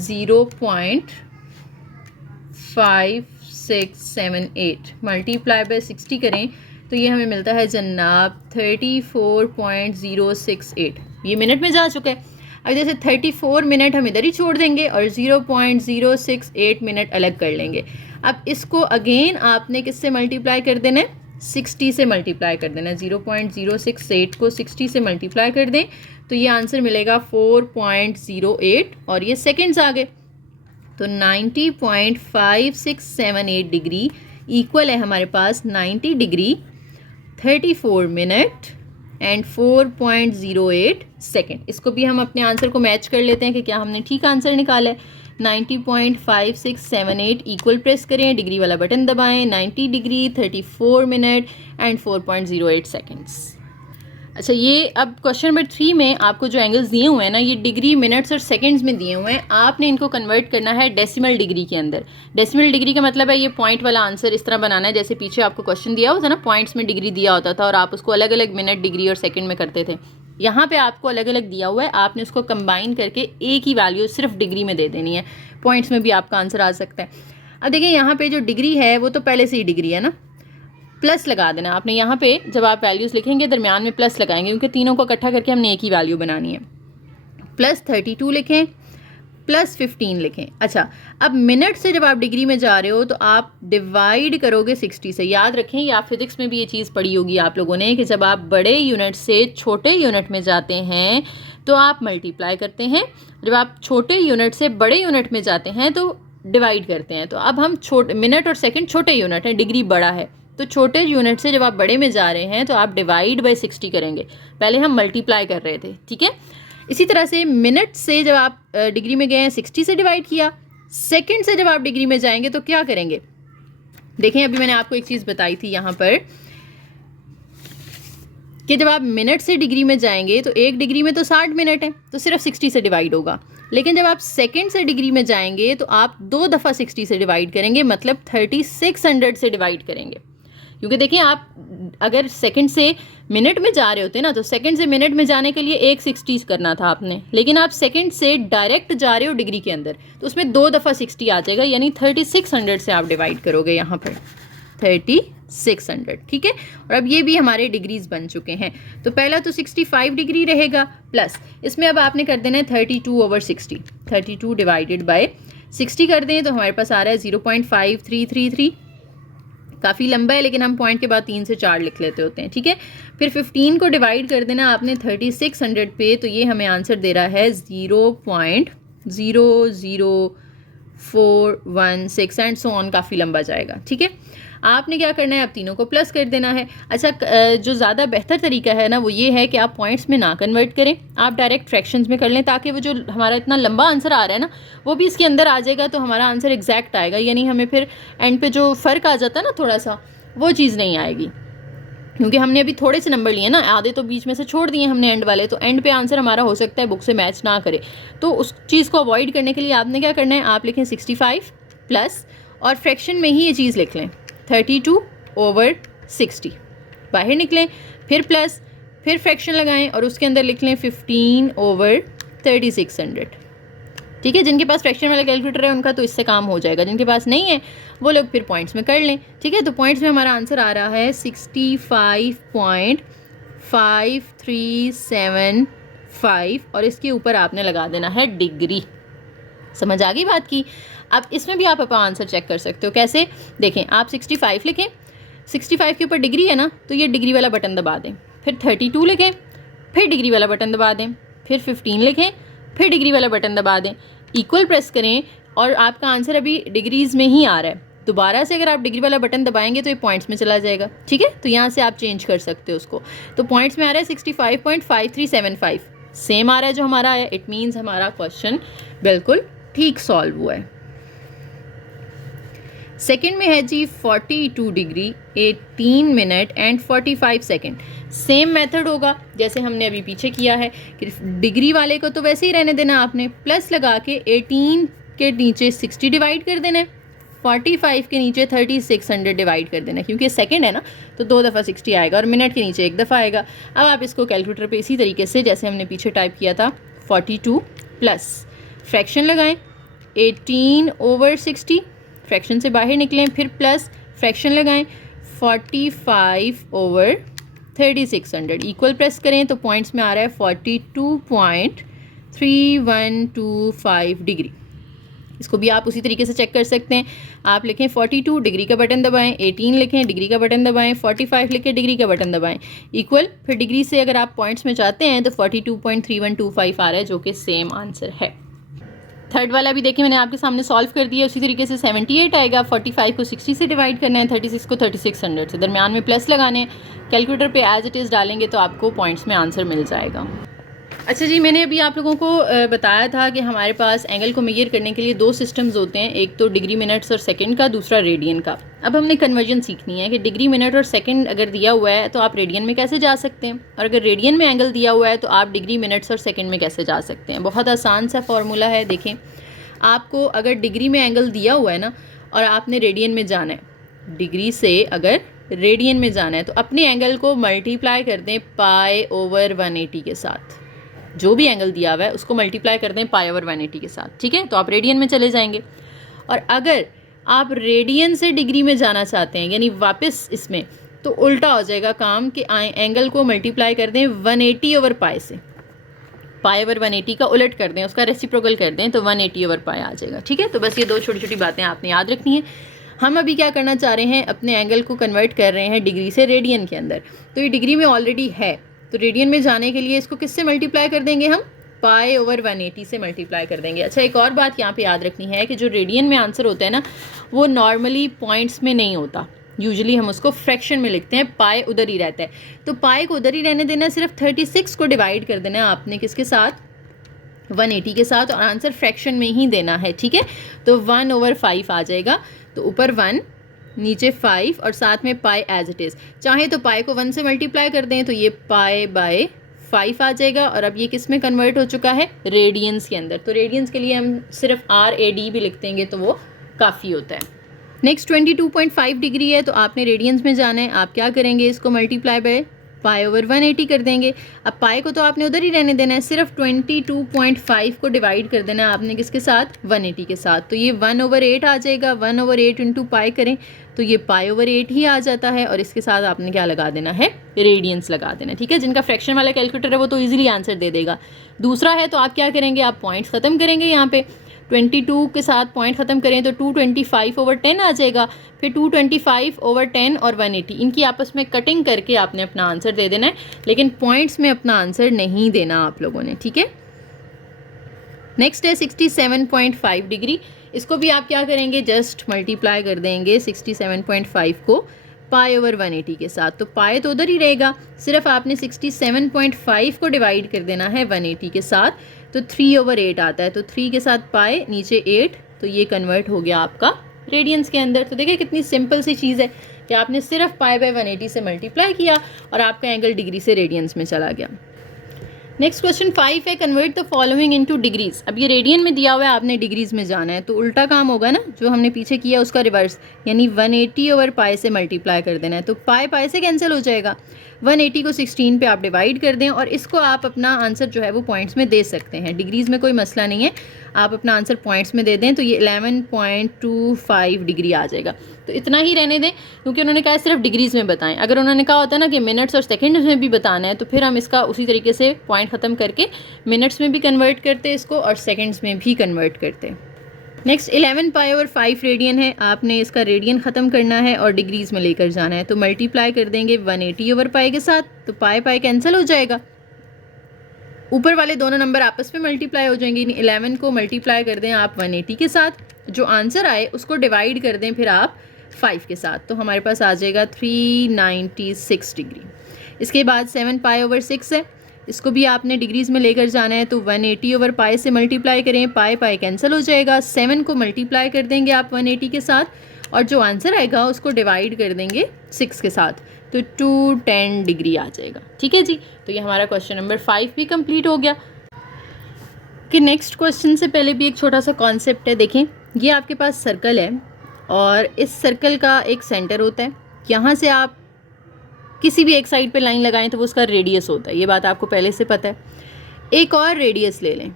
0.5678 मल्टीप्लाई बाय 60 करें तो ये हमें मिलता है जनाब 34.068। ये मिनट में जा चुका है। अब जैसे 34 मिनट हम इधर ही छोड़ देंगे और 0.068 मिनट अलग कर लेंगे। अब इसको अगेन आपने किससे मल्टीप्लाई कर देना है, 60 से मल्टीप्लाई कर देना है। 0.068 को 60 से मल्टीप्लाई कर दें तो ये आंसर मिलेगा 4.08 और ये सेकेंड्स आ गए। तो 90.5678 डिग्री इक्वल है हमारे पास 90 डिग्री 34 मिनट एंड 4.08 सेकेंड। इसको भी हम अपने आंसर को मैच कर लेते हैं कि क्या हमने ठीक आंसर निकाला है। 90.5678 इक्वल प्रेस करें, डिग्री वाला बटन दबाएं, 90 डिग्री 34 मिनट एंड 4.08 सेकेंड्स। अच्छा, ये अब क्वेश्चन नंबर 3 में आपको जो एंगल्स दिए हुए हैं ना, ये डिग्री, मिनट्स और सेकंड्स में दिए हुए हैं। आपने इनको कन्वर्ट करना है डेसिमल डिग्री के अंदर। डेसिमल डिग्री का मतलब है ये पॉइंट वाला आंसर इस तरह बनाना है जैसे पीछे आपको क्वेश्चन दिया होता ना, पॉइंट्स में डिग्री दिया होता था और आप उसको अलग अलग मिनट, डिग्री और सेकंड में करते थे। यहाँ पे आपको अलग अलग दिया हुआ है, आपने उसको कंबाइन करके एक ही वैल्यू सिर्फ डिग्री में दे देनी है। पॉइंट्स में भी आपका आंसर आ सकता है। अब देखिए यहाँ पे जो डिग्री है वो तो पहले से ही डिग्री है ना, प्लस लगा देना आपने यहाँ पे। जब आप वैल्यूज़ लिखेंगे दरमियान में प्लस लगाएंगे क्योंकि तीनों को इकट्ठा करके हमने एक ही वैल्यू बनानी है। प्लस 32 लिखें, प्लस 15 लिखें। अच्छा, अब मिनट से जब आप डिग्री में जा रहे हो तो आप डिवाइड करोगे 60 से। याद रखें, या फिजिक्स में भी ये चीज़ पढ़ी होगी आप लोगों ने कि जब आप बड़े यूनिट से छोटे यूनिट में जाते हैं तो आप मल्टीप्लाई करते हैं, जब आप छोटे यूनिट से बड़े यूनिट में जाते हैं तो डिवाइड करते हैं। तो अब हम छोटे, मिनट और सेकेंड छोटे यूनिट हैं, डिग्री बड़ा है, तो छोटे यूनिट से जब आप बड़े में जा रहे हैं तो आप डिवाइड बाय 60 करेंगे। पहले हम मल्टीप्लाई कर रहे थे, ठीक है। इसी तरह से मिनट से जब आप डिग्री में गए हैं 60 से डिवाइड किया। सेकंड से जब आप डिग्री में जाएंगे तो क्या करेंगे, देखें अभी मैंने आपको एक चीज़ बताई थी यहाँ पर कि जब आप मिनट से डिग्री में जाएंगे तो एक डिग्री में तो 60 मिनट है तो सिर्फ 60 से डिवाइड होगा। लेकिन जब आप सेकंड से डिग्री में जाएंगे तो आप 2 दफ़ा 60 से डिवाइड करेंगे, मतलब 3600 से डिवाइड करेंगे। क्योंकि देखिए, आप अगर सेकंड से मिनट में जा रहे होते ना तो सेकंड से मिनट में जाने के लिए एक 60 करना था आपने, लेकिन आप सेकंड से डायरेक्ट जा रहे हो डिग्री के अंदर तो उसमें 2 दफ़ा 60 आ जाएगा, यानी 3600 से आप डिवाइड करोगे यहाँ पर 3600, ठीक है। और अब ये भी हमारे डिग्रीज बन चुके हैं। तो पहला तो 65 डिग्री रहेगा, प्लस इसमें अब आपने कर देना है 32/60। 32 डिवाइडेड बाय 60 कर दें तो हमारे पास आ रहा है 0.5333। काफ़ी लंबा है लेकिन हम पॉइंट के बाद 3 से 4 लिख लेते होते हैं, ठीक है। फिर 15 को डिवाइड कर देना आपने 3600 पे, तो ये हमें आंसर दे रहा है 0.00416 एंड सो ऑन, काफ़ी लंबा जाएगा, ठीक है। आपने क्या करना है, अब तीनों को प्लस कर देना है। अच्छा, जो ज़्यादा बेहतर तरीका है ना वो ये है कि आप पॉइंट्स में ना कन्वर्ट करें, आप डायरेक्ट फ्रैक्शंस में कर लें, ताकि वो जो हमारा इतना लंबा आंसर आ रहा है ना वो भी इसके अंदर आ जाएगा, तो हमारा आंसर एग्जैक्ट आएगा। यानी हमें फिर एंड पे जो फ़र्क आ जाता है ना थोड़ा सा, वो चीज़ नहीं आएगी। क्योंकि हमने अभी थोड़े से नंबर लिए ना, आधे तो बीच में से छोड़ दिए हमने एंड वाले, तो एंड पे आंसर हमारा हो सकता है बुक से मैच ना करे। तो उस चीज़ को अवॉइड करने के लिए आपने क्या करना है, आप लिखें 65 प्लस और फ्रैक्शन में ही ये चीज़ लिख लें 32/60, बाहर निकलें, फिर प्लस, फिर फ्रैक्शन लगाएं और उसके अंदर लिख लें 15/3600, ठीक है। जिनके पास फ्रैक्शन वाला कैलकुलेटर है उनका तो इससे काम हो जाएगा, जिनके पास नहीं है वो लोग फिर पॉइंट्स में कर लें, ठीक है। तो पॉइंट्स में हमारा आंसर आ रहा है 65.5375 और इसके ऊपर आपने लगा देना है डिग्री। समझ आ गई बात की। अब इसमें भी आप अपना आंसर चेक कर सकते हो, कैसे, देखें, आप 65 लिखें, 65 के ऊपर डिग्री है ना तो ये डिग्री वाला बटन दबा दें, फिर 32 लिखें, फिर डिग्री वाला बटन दबा दें, फिर 15 लिखें, फिर डिग्री वाला बटन दबा दें, इक्वल प्रेस करें और आपका आंसर अभी डिग्रीज़ में ही आ रहा है। दोबारा से अगर आप डिग्री वाला बटन दबाएंगे तो ये पॉइंट्स में चला जाएगा, ठीक है। तो यहाँ से आप चेंज कर सकते हो उसको। तो पॉइंट्स में आ रहा है 65.5375, सेम आ रहा है जो हमारा आया, इट मीन्स हमारा क्वेश्चन बिल्कुल ठीक सॉल्व हुआ है। सेकंड में है जी 42 degree 18 minute and 45 second. Same method होगा जैसे हमने अभी पीछे किया है कि डिग्री वाले को तो वैसे ही रहने देना, आपने प्लस लगा के 18 के नीचे 60 डिवाइड कर देना है, 45 के नीचे 3600 डिवाइड कर देना है, क्योंकि सेकंड है ना तो 2 दफ़ा 60 आएगा और मिनट के नीचे 1 दफ़ा आएगा। अब आप इसको कैलकुलेटर पे इसी तरीके से जैसे हमने पीछे टाइप किया था 42 प्लस फ्रैक्शन लगाएं 18/60, फ्रैक्शन से बाहर निकलें, फिर प्लस फ्रैक्शन लगाएं 45/3600 इक्वल प्रेस करें तो पॉइंट्स में आ रहा है 42.3125 डिग्री। इसको भी आप उसी तरीके से चेक कर सकते हैं। आप लिखें 42 डिग्री का बटन दबाएं, 18 लिखें डिग्री का बटन दबाएं, 45 लिखें डिग्री का बटन दबाएं, इक्वल। फिर डिग्री से अगर आप पॉइंट्स में चाहते हैं तो 42.3125 आ रहा है जो कि सेम आंसर है। थर्ड वाला भी देखिए मैंने आपके सामने सॉल्व कर दिया, उसी तरीके से 78 आएगा। 45 को 60 से डिवाइड करना है, 36 को 3600 से, दरमियान में प्लस लगाने हैं, कैलकुलेटर पे एज इट इज़ डालेंगे तो आपको पॉइंट्स में आंसर मिल जाएगा। अच्छा जी, मैंने अभी आप लोगों को बताया था कि हमारे पास एंगल को मेजर करने के लिए 2 सिस्टम्स होते हैं, एक तो डिग्री मिनट्स और सेकंड का, दूसरा रेडियन का। अब हमने कन्वर्जन सीखनी है कि डिग्री मिनट और सेकंड अगर दिया हुआ है तो आप रेडियन में कैसे जा सकते हैं, और अगर रेडियन में एंगल दिया हुआ है तो आप डिग्री मिनट्स और सेकंड में कैसे जा सकते हैं। बहुत आसान सा फॉर्मूला है। देखें, आपको अगर डिग्री में एंगल दिया हुआ है ना और आपने रेडियन में जाना है, डिग्री से अगर रेडियन में जाना है तो अपने एंगल को मल्टीप्लाई कर दें π/180 के साथ। जो भी एंगल दिया हुआ है उसको मल्टीप्लाई कर दें π/180 के साथ, ठीक है। तो आप रेडियन में चले जाएंगे। और अगर आप रेडियन से डिग्री में जाना चाहते हैं यानी वापस इसमें, तो उल्टा हो जाएगा काम कि एंगल को मल्टीप्लाई कर दें 180/π से, π/180 का उलट कर दें, उसका रेसिप्रोकल कर दें तो 180/π आ जाएगा, ठीक है। तो बस ये 2 छोटी छोटी बातें आपने याद रखनी है। हम अभी क्या करना चाह रहे हैं, अपने एंगल को कन्वर्ट कर रहे हैं डिग्री से रेडियन के अंदर। तो ये डिग्री में ऑलरेडी है, तो रेडियन में जाने के लिए इसको किससे मल्टीप्लाई कर देंगे, हम π/180 से मल्टीप्लाई कर देंगे। अच्छा, एक और बात यहाँ पे याद रखनी है कि जो रेडियन में आंसर होता है ना, वो नॉर्मली पॉइंट्स में नहीं होता, यूजुअली हम उसको फ्रैक्शन में लिखते हैं, पाई उधर ही रहता है। तो पाई को उधर ही रहने देना है, सिर्फ 36 को डिवाइड कर देना है आपने किसके साथ, 180 के साथ, और आंसर फ्रैक्शन में ही देना है, ठीक है। तो 1/5 आ जाएगा, तो ऊपर 1 नीचे 5 और साथ में पाई एज इट इज़। चाहे तो पाई को 1 से मल्टीप्लाई कर दें तो ये π/5 आ जाएगा। और अब ये किस में कन्वर्ट हो चुका है, रेडियंस के अंदर। तो रेडियंस के लिए हम सिर्फ RAD भी लिख देंगे तो वो काफ़ी होता है। नेक्स्ट 22.5 डिग्री है, तो आपने रेडियंस में जाना है। आप क्या करेंगे, इसको मल्टीप्लाई बाय π/180 कर देंगे। अब पाई को तो आपने उधर ही रहने देना है, सिर्फ 22.5 को डिवाइड कर देना है आपने किसके साथ, 180 के साथ। तो ये 1/8 आ जाएगा, 1/8 इंटू पाई करें तो ये π/8 ही आ जाता है। और इसके साथ आपने क्या लगा देना है, रेडियंस लगा देना, ठीक है। जिनका फ्रैक्शन वाला कैलकुलेटर है वो तो ईजिली आंसर दे देगा। दूसरा है तो आप क्या करेंगे, आप पॉइंट्स ख़त्म करेंगे, यहाँ पे 22 के साथ पॉइंट ख़त्म करें तो 225/10 आ जाएगा। फिर 225/10 और 180 इनकी आपस में कटिंग करके आपने अपना आंसर दे देना है, लेकिन पॉइंट्स में अपना आंसर नहीं देना आप लोगों ने, ठीक है। नेक्स्ट है 67.5 डिग्री। इसको भी आप क्या करेंगे, जस्ट मल्टीप्लाई कर देंगे 67.5 को π/180 के साथ। तो पाई तो उधर ही रहेगा, सिर्फ आपने 67.5 को डिवाइड कर देना है 180 के साथ, तो 3/8 आता है। तो 3 के साथ पाई, नीचे 8, तो ये कन्वर्ट हो गया आपका रेडियंस के अंदर। तो देखिए कितनी सिंपल सी चीज़ है कि आपने सिर्फ π/180 से मल्टीप्लाई किया और आपका एंगल डिग्री से रेडियंस में चला गया। नेक्स्ट क्वेश्चन 5 है, convert the following into degrees. अब ये रेडियन में दिया हुआ है, आपने डिग्रीज में जाना है, तो उल्टा काम होगा ना, जो हमने पीछे किया उसका रिवर्स, यानी 180/π से मल्टीप्लाई कर देना है। तो पाई से कैंसिल हो जाएगा, 180 को 16 पे आप डिवाइड कर दें और इसको आप अपना आंसर जो है वो पॉइंट्स में दे सकते हैं। डिग्रीज में कोई मसला नहीं है, आप अपना आंसर पॉइंट्स में दे दें तो ये 11.25 डिग्री आ जाएगा। तो इतना ही रहने दें, क्योंकि उन्होंने कहा सिर्फ डिग्रीज में बताएं। अगर उन्होंने कहा होता ना कि मिनट्स और सेकंड्स में भी बताना है तो फिर हम इसका उसी तरीके से पॉइंट ख़त्म करके मिनट्स में भी कन्वर्ट करते इसको और सेकंड्स में भी कन्वर्ट करते। नेक्स्ट 11π/5 रेडियन है, आपने इसका रेडियन ख़त्म करना है और डिग्रीज में लेकर जाना है। तो मल्टीप्लाई कर देंगे 180/π के साथ, तो पाई कैंसिल हो जाएगा, ऊपर वाले दोनों नंबर आपस में मल्टीप्लाई हो जाएंगे। 11 को मल्टीप्लाई कर दें आप 180 के साथ, जो आंसर आए उसको डिवाइड कर दें फिर आप 5 के साथ, तो हमारे पास आ जाएगा 396 डिग्री। इसके बाद 7π/6 है, इसको भी आपने डिग्रीज में लेकर जाना है। तो 180/π से मल्टीप्लाई करें, पाई कैंसिल हो जाएगा, 7 को मल्टीप्लाई कर देंगे आप 180 के साथ और जो आंसर आएगा उसको डिवाइड कर देंगे 6 के साथ, तो 210 डिग्री आ जाएगा। ठीक है जी, तो ये हमारा क्वेश्चन नंबर 5 भी कंप्लीट हो गया। कि नेक्स्ट क्वेश्चन से पहले भी एक छोटा सा कॉन्सेप्ट है। देखें, ये आपके पास सर्कल है और इस सर्कल का एक सेंटर होता है। यहाँ से आप किसी भी एक साइड पे लाइन लगाएं तो वो उसका रेडियस होता है, ये बात आपको पहले से पता है। एक और रेडियस ले लें,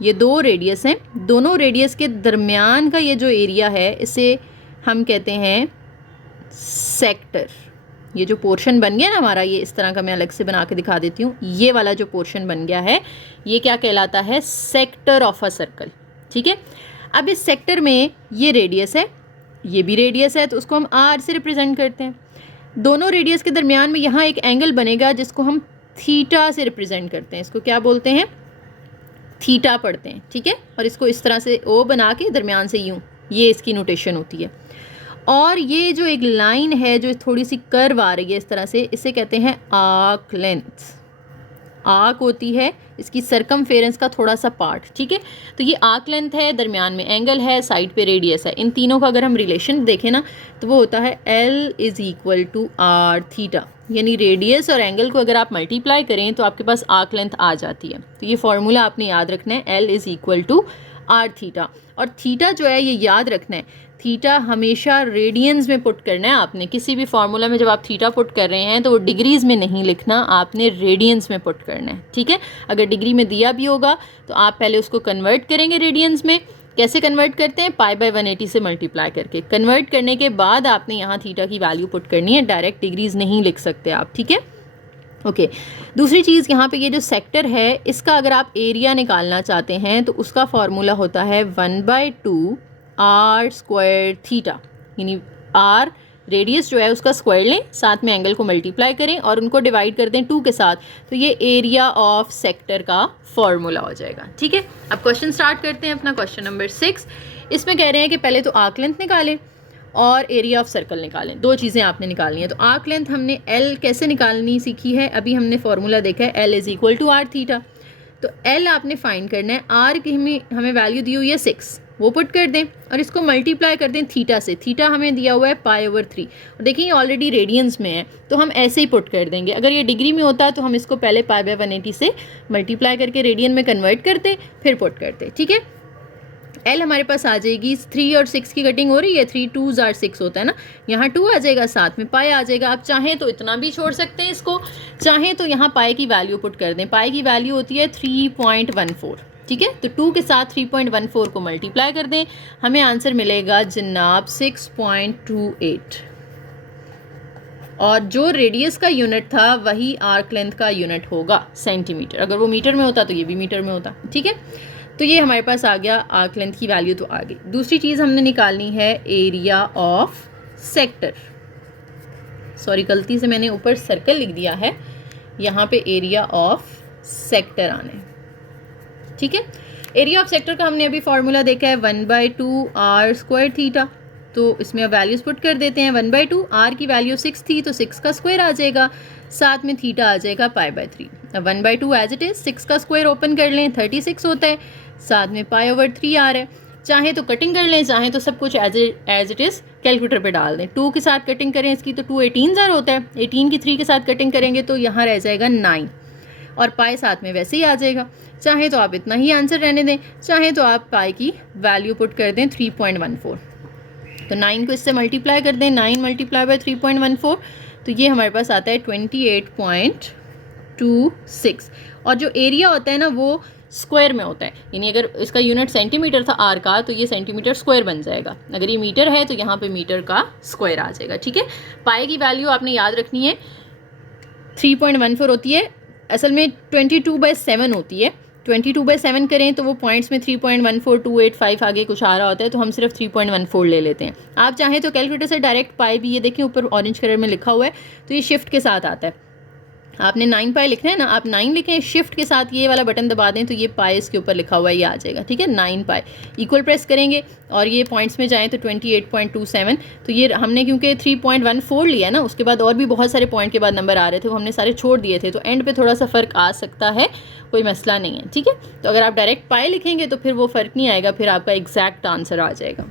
ये 2 रेडियस हैं, दोनों रेडियस के दरमियान का ये जो एरिया है इसे हम कहते हैं सेक्टर। ये जो पोर्शन बन गया ना हमारा, ये इस तरह का मैं अलग से बना के दिखा देती हूँ। ये वाला जो पोर्शन बन गया है ये क्या कहलाता है? Sector of a circle. ठीक है, अब इस सेक्टर में ये रेडियस है, ये भी रेडियस है, तो उसको हम आर से रिप्रेजेंट करते हैं। दोनों रेडियस के दरमियान में यहाँ एक एंगल बनेगा जिसको हम थीटा से रिप्रेजेंट करते हैं। इसको क्या बोलते हैं? थीटा पढ़ते हैं। ठीक है, और इसको इस तरह से ओ बना के दरमियान से यूँ, ये इसकी नोटेशन होती है। और ये जो एक लाइन है जो थोड़ी सी कर्व आ रही है इस तरह से, इसे कहते हैं आर्क लेंथ। आर्क होती है इसकी सरकमफेरेंस का थोड़ा सा पार्ट। ठीक है, तो ये आर्क लेंथ है, दरमियान में एंगल है, साइड पे रेडियस है। इन तीनों का अगर हम रिलेशन देखें ना तो वो होता है L is equal to R theta. यानी रेडियस और एंगल को अगर आप मल्टीप्लाई करें तो आपके पास आर्क लेंथ आ जाती है। तो ये फॉर्मूला आपने याद रखना है, L is equal to R theta. और थीटा जो है ये याद रखना है, थीटा हमेशा रेडियंस में पुट करना है आपने। किसी भी फार्मूला में जब आप थीटा पुट कर रहे हैं तो वो डिग्रीज़ में नहीं लिखना, आपने रेडियंस में पुट करना है। ठीक है, अगर डिग्री में दिया भी होगा तो आप पहले उसको कन्वर्ट करेंगे रेडियंस में। कैसे कन्वर्ट करते हैं? π/180 से मल्टीप्लाई करके। कन्वर्ट करने के बाद आपने यहाँ थीटा की वैल्यू पुट करनी है, डायरेक्ट डिग्रीज़ नहीं लिख सकते आप। ठीक है, ओके। दूसरी चीज़, यहाँ पे ये जो सेक्टर है इसका अगर आप एरिया निकालना चाहते हैं तो उसका फार्मूला होता है 1/2 आर स्क्वायर थीटा। यानी आर रेडियस जो है उसका स्क्वायर लें, साथ में एंगल को मल्टीप्लाई करें और उनको डिवाइड कर दें 2 के साथ, तो ये एरिया ऑफ सेक्टर का फॉर्मूला हो जाएगा। ठीक है, अब क्वेश्चन स्टार्ट करते हैं अपना, क्वेश्चन नंबर 6। इसमें कह रहे हैं कि पहले तो आर्क लेंथ निकालें और एरिया ऑफ सर्कल निकालें। 2 चीज़ें आपने निकालनी है। तो आर्क लेंथ हमने L कैसे निकालनी सीखी है, अभी हमने फॉर्मूला देखा है L is equal to R theta. तो L आपने फाइंड करना है, आर की हमें वैल्यू दी हुई है 6, वो पुट कर दें और इसको मल्टीप्लाई कर दें थीटा से। थीटा हमें दिया हुआ है π/3 और देखिए ये ऑलरेडी रेडियंस में है तो हम ऐसे ही पुट कर देंगे। अगर ये डिग्री में होता तो हम इसको पहले π/180 से मल्टीप्लाई करके रेडियन में कन्वर्ट करते, फिर पुट करते। ठीक है, L हमारे पास आ जाएगी, 3 और 6 की कटिंग हो रही है, 3 2s are 6 होता है ना, यहाँ 2 आ जाएगा, साथ में पाई आ जाएगा। आप चाहें तो इतना भी छोड़ सकते हैं इसको, चाहें तो यहाँ पाई की वैल्यू पुट कर दें। पाई की वैल्यू होती है 3.14। ठीक है, तो 2 के साथ 3.14 को मल्टीप्लाई कर दें, हमें आंसर मिलेगा जनाब 6.28। और जो रेडियस का यूनिट था वही आर्क लेंथ का यूनिट होगा, सेंटीमीटर। अगर वो मीटर में होता तो ये भी मीटर में होता। ठीक है, तो ये हमारे पास आ गया, आर्क लेंथ की वैल्यू तो आ गई। दूसरी चीज़ हमने निकालनी है एरिया ऑफ सेक्टर। सॉरी, गलती से मैंने ऊपर सर्कल लिख दिया है, यहाँ पे एरिया ऑफ सेक्टर आने। ठीक है, एरिया ऑफ सेक्टर का हमने अभी फार्मूला देखा है 1/2 आर स्क्वायर थीटा। तो इसमें अब वैल्यूज़ पुट कर देते हैं। 1/2, आर की वैल्यू 6 थी तो 6 का स्क्वायर आ जाएगा, साथ में थीटा आ जाएगा π/3। अब 1/2 एज इट इज़, 6 का स्क्वायर ओपन कर लें 36 होता है, साथ में π/3 आ रहा है। चाहे तो कटिंग कर लें, चाहे तो सब कुछ एज इट इज़ कैलकुलेटर पे डाल दें। 2 के साथ कटिंग करें इसकी तो 2 18 होता है, 18 की 3 के साथ कटिंग करेंगे तो यहाँ रह जाएगा 9 और पाई साथ में वैसे ही आ जाएगा। चाहे तो आप इतना ही आंसर रहने दें, चाहे तो आप पाई की वैल्यू पुट कर दें 3.14। तो 9 को इससे मल्टीप्लाई कर दें, 9 मल्टीप्लाई बाय 3.14, तो ये हमारे पास आता है 28.26। और जो एरिया होता है ना वो स्क्वायर में होता है, यानी अगर इसका यूनिट सेंटीमीटर था आर का तो ये सेंटीमीटर स्क्वायर बन जाएगा। अगर ये मीटर है तो यहाँ पे मीटर का स्क्वायर आ जाएगा। ठीक है, पाई की वैल्यू आपने याद रखनी है 3.14 होती है, असल में 22/7 होती है। 22/7 करें तो वो पॉइंट्स में 3.14285 आगे कुछ आ रहा होता है, तो हम सिर्फ 3.14 ले लेते हैं। आप चाहें तो कैलकुलेटर से डायरेक्ट पाई भी, ये देखें ऊपर ऑरेंज कलर में लिखा हुआ है, तो ये शिफ्ट के साथ आता है। आपने 9 पाई लिखना है ना, आप 9 लिखें, शिफ्ट के साथ ये वाला बटन दबा दें तो ये पाई इसके ऊपर लिखा हुआ है, ये आ जाएगा। ठीक है, 9 पाई इक्वल प्रेस करेंगे और ये पॉइंट्स में जाएं तो 28.27। तो ये हमने क्योंकि 3.14 लिया ना, उसके बाद और भी बहुत सारे पॉइंट के बाद नंबर आ रहे थे, वो हमने सारे छोड़ दिए थे, तो एंड पे थोड़ा सा फ़र्क आ सकता है, कोई मसला नहीं है। ठीक है, तो अगर आप डायरेक्ट पाई लिखेंगे तो फिर वो फ़र्क नहीं आएगा, फिर आपका एग्जैक्ट आंसर आ जाएगा।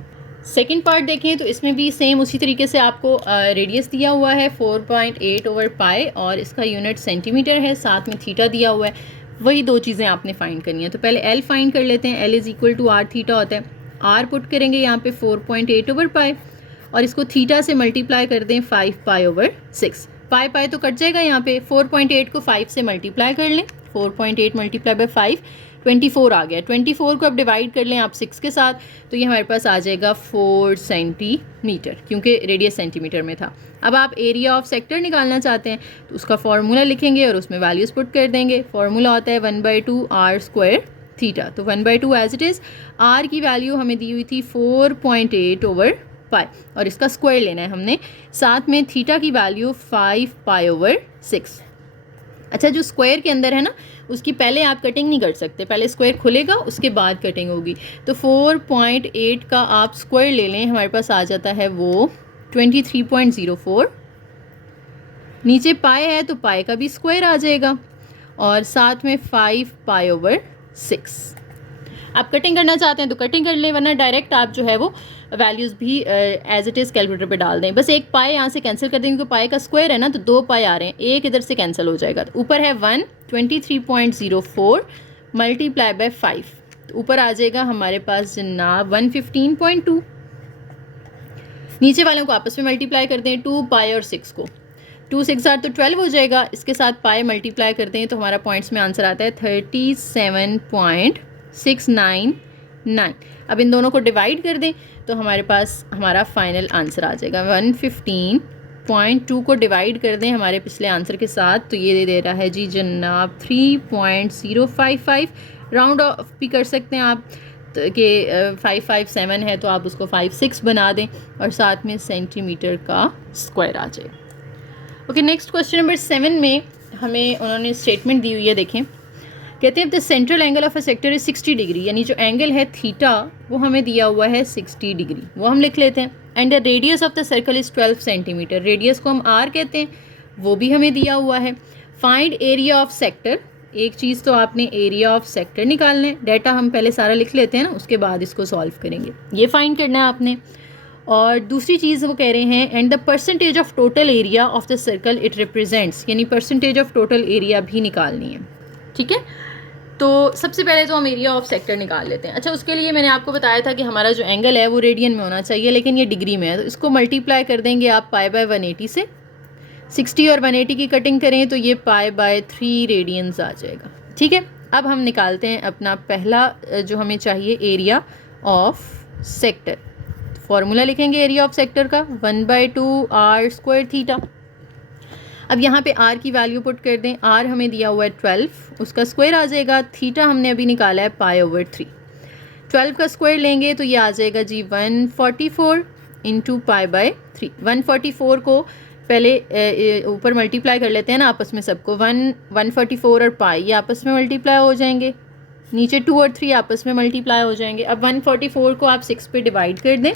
सेकेंड पार्ट देखें तो इसमें भी सेम उसी तरीके से आपको रेडियस दिया हुआ है 4.8/पाई और इसका यूनिट सेंटीमीटर है, साथ में थीटा दिया हुआ है। वही दो चीज़ें आपने फाइंड करनी है। तो पहले एल फाइंड कर लेते हैं। L is equal to R theta होता है। आर पुट करेंगे यहाँ पे 4.8/पाई और इसको थीटा से मल्टीप्लाई कर दें 5/6। पाई तो कट जाएगा यहाँ पे। 4.8 को 5 से मल्टीप्लाई कर लें। 4.8 मल्टीप्लाई बाई 5 24 आ गया। 24 को अब डिवाइड कर लें आप 6 के साथ, तो ये हमारे पास आ जाएगा 4 सेंटीमीटर, क्योंकि रेडियस सेंटीमीटर में था। अब आप एरिया ऑफ सेक्टर निकालना चाहते हैं तो उसका फार्मूला लिखेंगे और उसमें वैल्यूज़ पुट कर देंगे। फार्मूला होता है 1/2 आर स्क्वायर थीटा। तो 1/2 एज इट इज़। आर की वैल्यू हमें दी हुई थी 4.8/पाई और इसका स्क्वायर लेना है हमने। साथ में थीटा की वैल्यू 5/6। अच्छा, जो स्क्वायर के अंदर है ना, उसकी पहले आप कटिंग नहीं कर सकते, पहले स्क्वायर खुलेगा उसके बाद कटिंग होगी। तो 4.8 का आप स्क्वायर ले लें, हमारे पास आ जाता है वो 23.04। नीचे पाई है तो पाई का भी स्क्वायर आ जाएगा और साथ में 5/6। आप कटिंग करना चाहते हैं तो कटिंग कर लें, वरना डायरेक्ट आप जो है वो वैल्यूज़ भी एज इट इज़ कैलकुलेटर पे डाल दें। बस एक पाई यहाँ से कैंसिल कर दें, क्योंकि पाई का स्क्वायर है ना, तो 2 पाई आ रहे हैं, एक इधर से कैंसिल हो जाएगा। तो ऊपर है 123.04 मल्टीप्लाई बाय 5, तो ऊपर आ जाएगा हमारे पास जनाब 115.2। नीचे वालों को आपस में मल्टीप्लाई कर दें, 2 पाई और 6 को। 2 6 तो 12 हो जाएगा। इसके साथ पाई मल्टीप्लाई करते हैं तो हमारा पॉइंट्स में आंसर आता है 37.699। अब इन दोनों को डिवाइड कर दें तो हमारे पास हमारा फाइनल आंसर आ जाएगा। 115.2 को डिवाइड कर दें हमारे पिछले आंसर के साथ, तो ये दे रहा है जी जनाब 3.055। राउंड ऑफ भी कर सकते हैं आप, तो कि 557 है तो आप उसको 56 बना दें और साथ में सेंटीमीटर का स्क्वायर आ जाए। ओके, नेक्स्ट क्वेश्चन नंबर 7 में हमें उन्होंने स्टेटमेंट दी हुई है। देखें, कहते हैं the central angle of a sector is 60 degree, यानी जो एंगल है थीटा वो हमें दिया हुआ है 60 डिग्री, वो हम लिख लेते हैं। And the radius of the circle is 12 centimetre, radius को हम आर कहते हैं, वो भी हमें दिया हुआ है। फाइंड एरिया ऑफ सेक्टर, एक चीज़ तो आपने एरिया ऑफ सेक्टर निकालना है। डाटा हम पहले सारा लिख लेते हैं ना, उसके बाद इसको सॉल्व करेंगे। ये फाइंड करना है आपने। और दूसरी चीज़ वो कह रहे हैं and the percentage of total area of the circle it represents, यानी परसेंटेज ऑफ टोटल एरिया भी निकालनी है। ठीक है, तो सबसे पहले तो हम एरिया ऑफ सेक्टर निकाल लेते हैं। अच्छा, उसके लिए मैंने आपको बताया था कि हमारा जो एंगल है वो रेडियन में होना चाहिए, लेकिन ये डिग्री में है, तो इसको मल्टीप्लाई कर देंगे आप पाई/180 से। 60 और 180 की कटिंग करें तो ये पाई/3 रेडियंस आ जाएगा। ठीक है, अब हम निकालते हैं अपना पहला जो हमें चाहिए एरिया ऑफ सेक्टर। फॉर्मूला लिखेंगे एरिया ऑफ सेक्टर का 1/2 आर स्क्वायर थीटा। अब यहाँ पे r की वैल्यू पुट कर दें। r हमें दिया हुआ है 12, उसका स्क्वायर आ जाएगा। थीटा हमने अभी निकाला है पाई/3। 12 का स्क्वायर लेंगे तो ये आ जाएगा जी 144 इंटू पाई/3। 144 को पहले ऊपर मल्टीप्लाई कर लेते हैं ना आपस में सबको। 144 और पाई ये आपस में मल्टीप्लाई हो जाएंगे, नीचे 2 और 3 आपस में मल्टीप्लाई हो जाएंगे। अब 144 को आप 6 पे डिवाइड कर दें,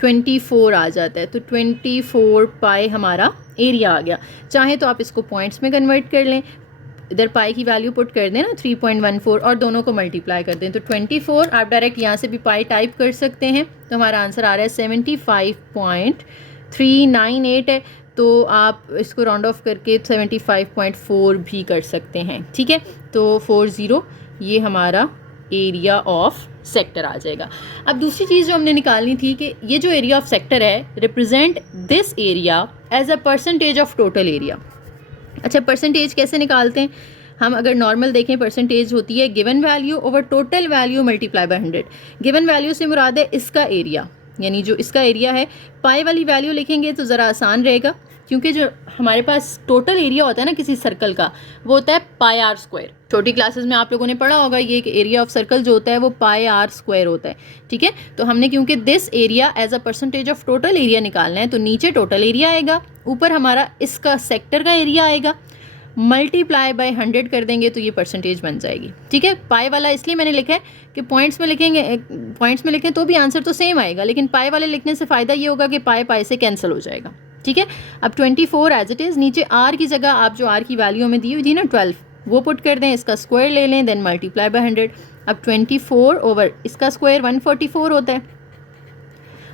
24 आ जाता है। तो 24 पाई हमारा एरिया आ गया। चाहे तो आप इसको पॉइंट्स में कन्वर्ट कर लें, इधर पाई की वैल्यू पुट कर दें ना 3.14 और दोनों को मल्टीप्लाई कर दें तो 24। आप डायरेक्ट यहाँ से भी पाई टाइप कर सकते हैं, तो हमारा आंसर आ रहा है 75.398 है। तो आप इसको राउंड ऑफ करके 75.4 भी कर सकते हैं। ठीक है, तो 40 ये हमारा एरिया ऑफ सेक्टर आ जाएगा। अब दूसरी चीज़ जो हमने निकालनी थी कि ये जो एरिया ऑफ सेक्टर है represent this area as a percentage of total area. अच्छा, परसेंटेज कैसे निकालते हैं हम? अगर नॉर्मल देखें, परसेंटेज होती है given value over total value multiply by 100। Given value से मुराद है इसका एरिया, यानी जो इसका एरिया है। पाई वाली वैल्यू लिखेंगे तो ज़रा आसान रहेगा, क्योंकि जो हमारे पास टोटल एरिया होता है ना किसी सर्कल का, वो होता है पाई/r स्क्वायर। छोटी क्लासेस में आप लोगों ने पढ़ा होगा ये कि एरिया ऑफ सर्कल जो होता है वो पाई/r स्क्वायर होता है। ठीक है, तो हमने क्योंकि this area as a percentage of total area निकालना है, तो नीचे टोटल एरिया आएगा, ऊपर हमारा इसका सेक्टर का एरिया आएगा, मल्टीप्लाई बाय 100 कर देंगे तो ये परसेंटेज बन जाएगी। ठीक है, पाई वाला इसलिए मैंने लिखा है कि पॉइंट्स में लिखेंगे, पॉइंट्स में लिखें तो भी आंसर तो सेम आएगा, लेकिन पाई वाले लिखने से फ़ायदा ये होगा कि पाई से कैंसिल हो जाएगा। ठीक है, अब 24 एज इट इज़। नीचे r की जगह आप जो r की वैल्यू हमें दी हुई थी ना 12, वो पुट कर दें, इसका स्क्वायर ले लें, देन मल्टीप्लाई बाय 100। अब 24 ओवर इसका स्क्वायर 144 होता है,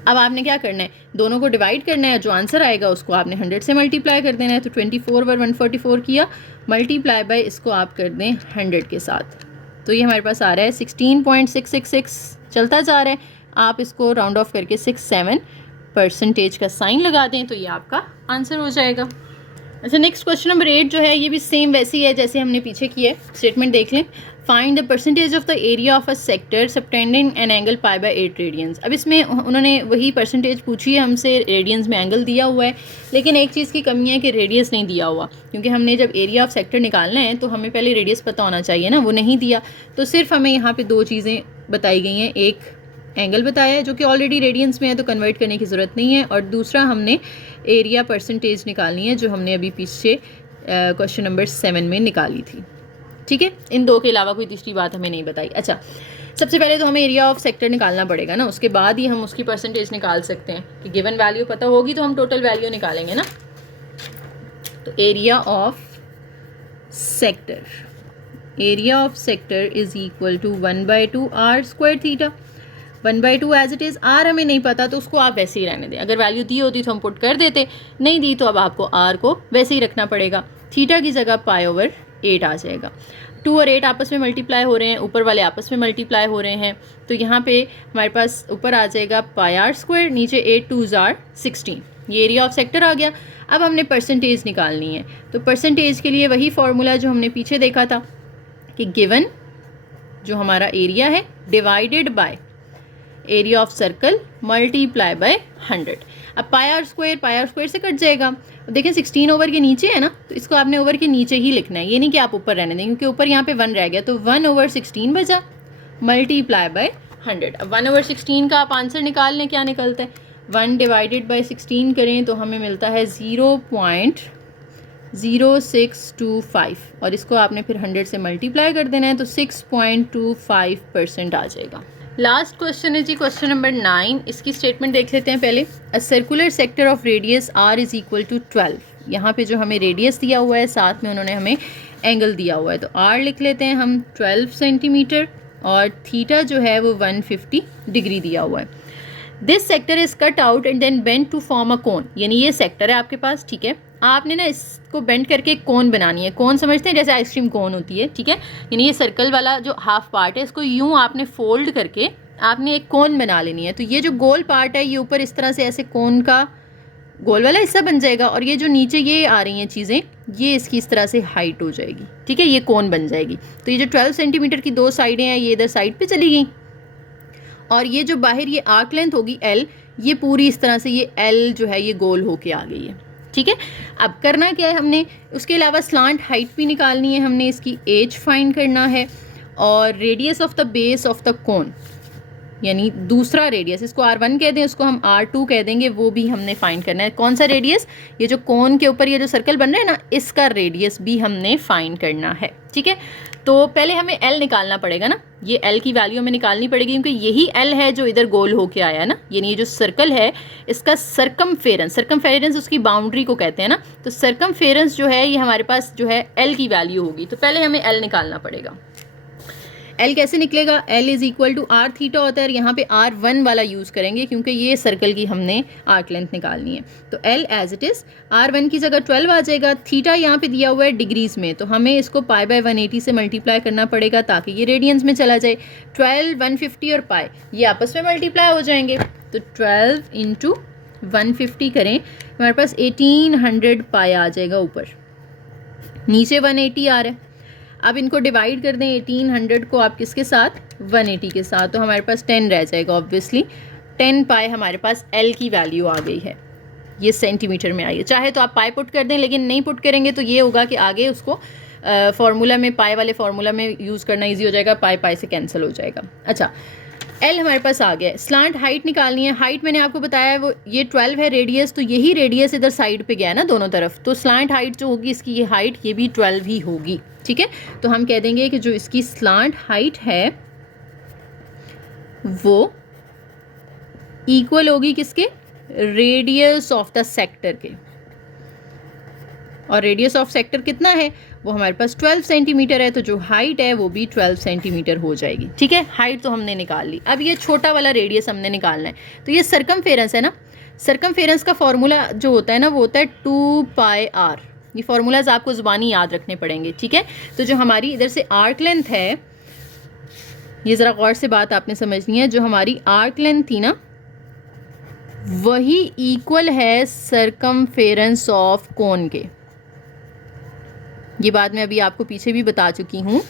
अब आपने क्या करना है, दोनों को डिवाइड करना है, जो आंसर आएगा उसको आपने 100 से मल्टीप्लाई कर देना है। तो 24 बार 144 किया, मल्टीप्लाई बाय इसको आप कर दें 100 के साथ, तो ये हमारे पास आ रहा है 16.666 चलता जा रहा है। आप इसको राउंड ऑफ करके 67% का साइन लगा दें तो ये आपका आंसर हो जाएगा। अच्छा, नेक्स्ट क्वेश्चन नंबर 8 जो है ये भी सेम वैसी है जैसे हमने पीछे की है। स्टेटमेंट देख लें, find the percentage of the area of a sector subtending an angle pi by 8 radians. अब इसमें उन्होंने वही परसेंटेज पूछी है हमसे, रेडियंस में एंगल दिया हुआ है, लेकिन एक चीज़ की कमी है कि रेडियस नहीं दिया हुआ, क्योंकि हमने जब एरिया ऑफ सेक्टर निकालना है तो हमें पहले रेडियस पता होना चाहिए ना, वो नहीं दिया। तो सिर्फ हमें यहाँ पर 2 चीज़ें बताई गई हैं, एक एंगल बताया है जो कि ऑलरेडी रेडियंस में है तो कन्वर्ट करने की ज़रूरत नहीं है, और दूसरा हमने एरिया परसेंटेज निकालनी है जो हमने अभी पीछे क्वेश्चन नंबर 7 में निकाली थी। ठीक है, इन 2 के अलावा कोई तीसरी बात हमें नहीं बताई। अच्छा, सबसे पहले तो हमें एरिया ऑफ सेक्टर निकालना पड़ेगा ना, उसके बाद ही हम उसकी परसेंटेज निकाल सकते हैं कि गिवन वैल्यू पता होगी तो हम टोटल वैल्यू निकालेंगे ना। तो area of sector, area of sector is equal to 1/2 r square theta. 1/2 as it is, R हमें नहीं पता तो उसको आप वैसे ही रहने दें, अगर वैल्यू दी होती तो हम पुट कर देते, नहीं दी तो अब आपको आर को वैसे ही रखना पड़ेगा। थीटा की जगह π/8 आ जाएगा। 2 और 8 आपस में मल्टीप्लाई हो रहे हैं, ऊपर वाले आपस में मल्टीप्लाई हो रहे हैं, तो यहाँ पे हमारे पास ऊपर आ जाएगा πr², नीचे 8 2s are 16। ये एरिया ऑफ सेक्टर आ गया। अब हमने परसेंटेज निकालनी है, तो परसेंटेज के लिए वही फॉर्मूला जो हमने पीछे देखा था कि गिवन जो हमारा एरिया है divided by area of circle multiply by 100। अब πr² से कट जाएगा। देखें 16 ओवर के नीचे है ना, तो इसको आपने ओवर के नीचे ही लिखना है, ये नहीं कि आप ऊपर रहने दें, क्योंकि ऊपर यहाँ पे 1 रह गया, तो 1/16 बचा मल्टीप्लाई बाय 100। अब 1/16 का आप आंसर निकाल लें, क्या निकलता है, 1 डिवाइडेड बाय 16 करें तो हमें मिलता है 0.0625, और इसको आपने फिर 100 से मल्टीप्लाई कर देना है तो 6.25% आ जाएगा। लास्ट क्वेश्चन है जी क्वेश्चन नंबर 9। इसकी स्टेटमेंट देख लेते हैं पहले। A circular sector of radius r is equal to 12। यहाँ पे जो हमें रेडियस दिया हुआ है, साथ में उन्होंने हमें एंगल दिया हुआ है, तो r लिख लेते हैं हम 12 सेंटीमीटर, और थीटा जो है वो 150 डिग्री दिया हुआ है। This sector is cut out and then bend to form a cone. यानी ये सेक्टर है आपके पास, ठीक है, आपने ना इसको बेंड करके कोन बनानी है। कोन समझते हैं, जैसे आइसक्रीम कोन होती है, ठीक है, यानी ये सर्कल वाला जो हाफ पार्ट है इसको यूं आपने फोल्ड करके आपने एक कोन बना लेनी है। तो ये जो गोल पार्ट है ये ऊपर इस तरह से ऐसे कोन का गोल वाला हिस्सा बन जाएगा, और ये जो नीचे ये आ रही हैं चीज़ें ये इसकी इस तरह से हाइट हो जाएगी, ठीक है, ये कोन बन जाएगी। तो ये जो 12 सेंटीमीटर की 2 साइडें हैं ये इधर साइड पे चली गई, और ये जो बाहर ये आर्क लेंथ होगी L, ये पूरी इस तरह से ये L जो है ये गोल होके आ गई है, ठीक है। अब करना क्या है हमने, उसके अलावा स्लांट हाइट भी निकालनी है, हमने इसकी एज फाइंड करना है, और radius of the base of the cone, यानी दूसरा रेडियस, इसको R1 कह दें, उसको हम R2 कह देंगे, वो भी हमने फाइंड करना है। कौन सा रेडियस, ये जो कोन के ऊपर ये जो सर्कल बन रहा है ना, इसका रेडियस भी हमने फाइंड करना है, ठीक है। तो पहले हमें L निकालना पड़ेगा ना, ये L की वैल्यू हमें निकालनी पड़ेगी, क्योंकि यही L है जो इधर गोल होके आया है ना, यानी ये जो सर्कल है इसका सरकमफेरेंस उसकी बाउंड्री को कहते हैं ना, तो सरकमफेरेंस जो है ये हमारे पास जो है L की वैल्यू होगी। तो पहले हमें L निकालना पड़ेगा। L कैसे निकलेगा, L is equal to R theta होता है, यहाँ पे R1 वाला यूज़ करेंगे क्योंकि ये सर्कल की हमने आर्क लेंथ निकालनी है। तो L as it is R1 की जगह 12 आ जाएगा। थीटा यहाँ पे दिया हुआ है डिग्रीज़ में, तो हमें इसको π/180 से मल्टीप्लाई करना पड़ेगा ताकि ये रेडियंस में चला जाए। 12, 150 और पाई ये आपस में मल्टीप्लाई हो जाएंगे, तो 12 × 150 करें, हमारे पास 1800 पाई आ जाएगा ऊपर, नीचे 180 आ रहा है। अब इनको डिवाइड कर दें 1800 को आप किसके साथ, 180 के साथ, तो हमारे पास 10 रह जाएगा। ऑब्वियसली 10 पाई हमारे पास L की वैल्यू आ गई है, ये सेंटीमीटर में आई है। चाहे तो आप पाई पुट कर दें, लेकिन नहीं पुट करेंगे तो ये होगा कि आगे उसको फार्मूला में, पाई वाले फार्मूला में यूज़ करना ईजी हो जाएगा, पाई से कैंसिल हो जाएगा। अच्छा, L हमारे पास आ गया है। स्लांट हाइट निकालनी है। हाइट मैंने आपको बताया है वो ये 12 है रेडियस, तो यही रेडियस इधर साइड पे गया है ना दोनों तरफ, तो स्लांट हाइट जो होगी इसकी ये हाइट ये भी 12 ही होगी, ठीक है। तो हम कह देंगे कि जो इसकी स्लांट हाइट है वो इक्वल होगी किसके, रेडियस ऑफ द सेक्टर के, और रेडियस ऑफ सेक्टर कितना है वो हमारे पास 12 सेंटीमीटर है, तो जो हाइट है वो भी 12 सेंटीमीटर हो जाएगी। ठीक है, हाइट तो हमने निकाल ली। अब ये छोटा वाला रेडियस हमने निकालना है। तो ये सर्कमफेरेंस है ना, सर्कमफेरेंस का फॉर्मूला जो होता है ना वो होता है 2πr। ये फार्मूलाज आपको ज़ुबानी याद रखने पड़ेंगे। ठीक है, तो जो हमारी इधर से आर्क लेंथ है, ये ज़रा गौर से बात आपने समझनी है, जो हमारी आर्क लेंथ थी ना वही इक्वल है सर्कमफेरेंस ऑफ कोन के। ये बात मैं अभी आपको पीछे भी बता चुकी हूँ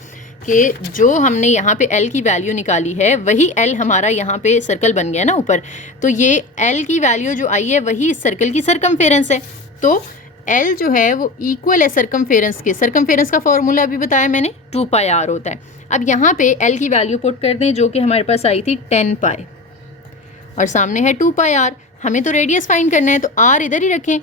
कि जो हमने यहाँ पे L की वैल्यू निकाली है वही L हमारा यहाँ पे सर्कल बन गया ना ऊपर, तो ये L की वैल्यू जो आई है वही इस सर्कल की सर्कमफेरेंस है। तो L जो है वो इक्वल है सर्कमफेरेंस के। सर्कमफेरेंस का फॉर्मूला अभी बताया मैंने 2πr होता है। अब यहाँ पे L की वैल्यू पुट कर दें जो कि हमारे पास आई थी 10π और सामने है 2πr। हमें तो रेडियस फाइंड करना है तो r इधर ही रखें,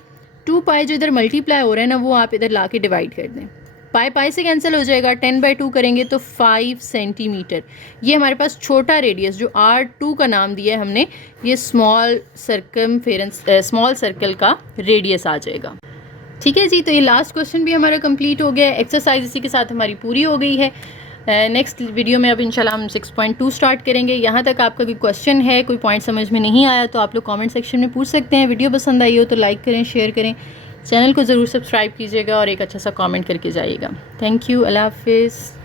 2π जो इधर मल्टीप्लाई हो रहा है ना वो आप इधर ला के डिवाइड कर दें। पाई से कैंसिल हो जाएगा, 10/2 करेंगे तो 5 सेंटीमीटर। ये हमारे पास छोटा रेडियस जो R2 का नाम दिया है हमने, ये स्मॉल सर्कल का रेडियस आ जाएगा। ठीक है जी, तो ये लास्ट क्वेश्चन भी हमारा कंप्लीट हो गया है। एक्सरसाइज इसी के साथ हमारी पूरी हो गई है। नेक्स्ट वीडियो में अब इंशाल्लाह हम 6.2 स्टार्ट करेंगे। यहाँ तक आपका कोई क्वेश्चन है, कोई पॉइंट समझ में नहीं आया तो आप लोग कमेंट सेक्शन में पूछ सकते हैं। वीडियो पसंद आई हो तो लाइक करें, शेयर करें, चैनल को ज़रूर सब्सक्राइब कीजिएगा और एक अच्छा सा कमेंट करके जाइएगा। थैंक यू, अल्लाह हाफिज़।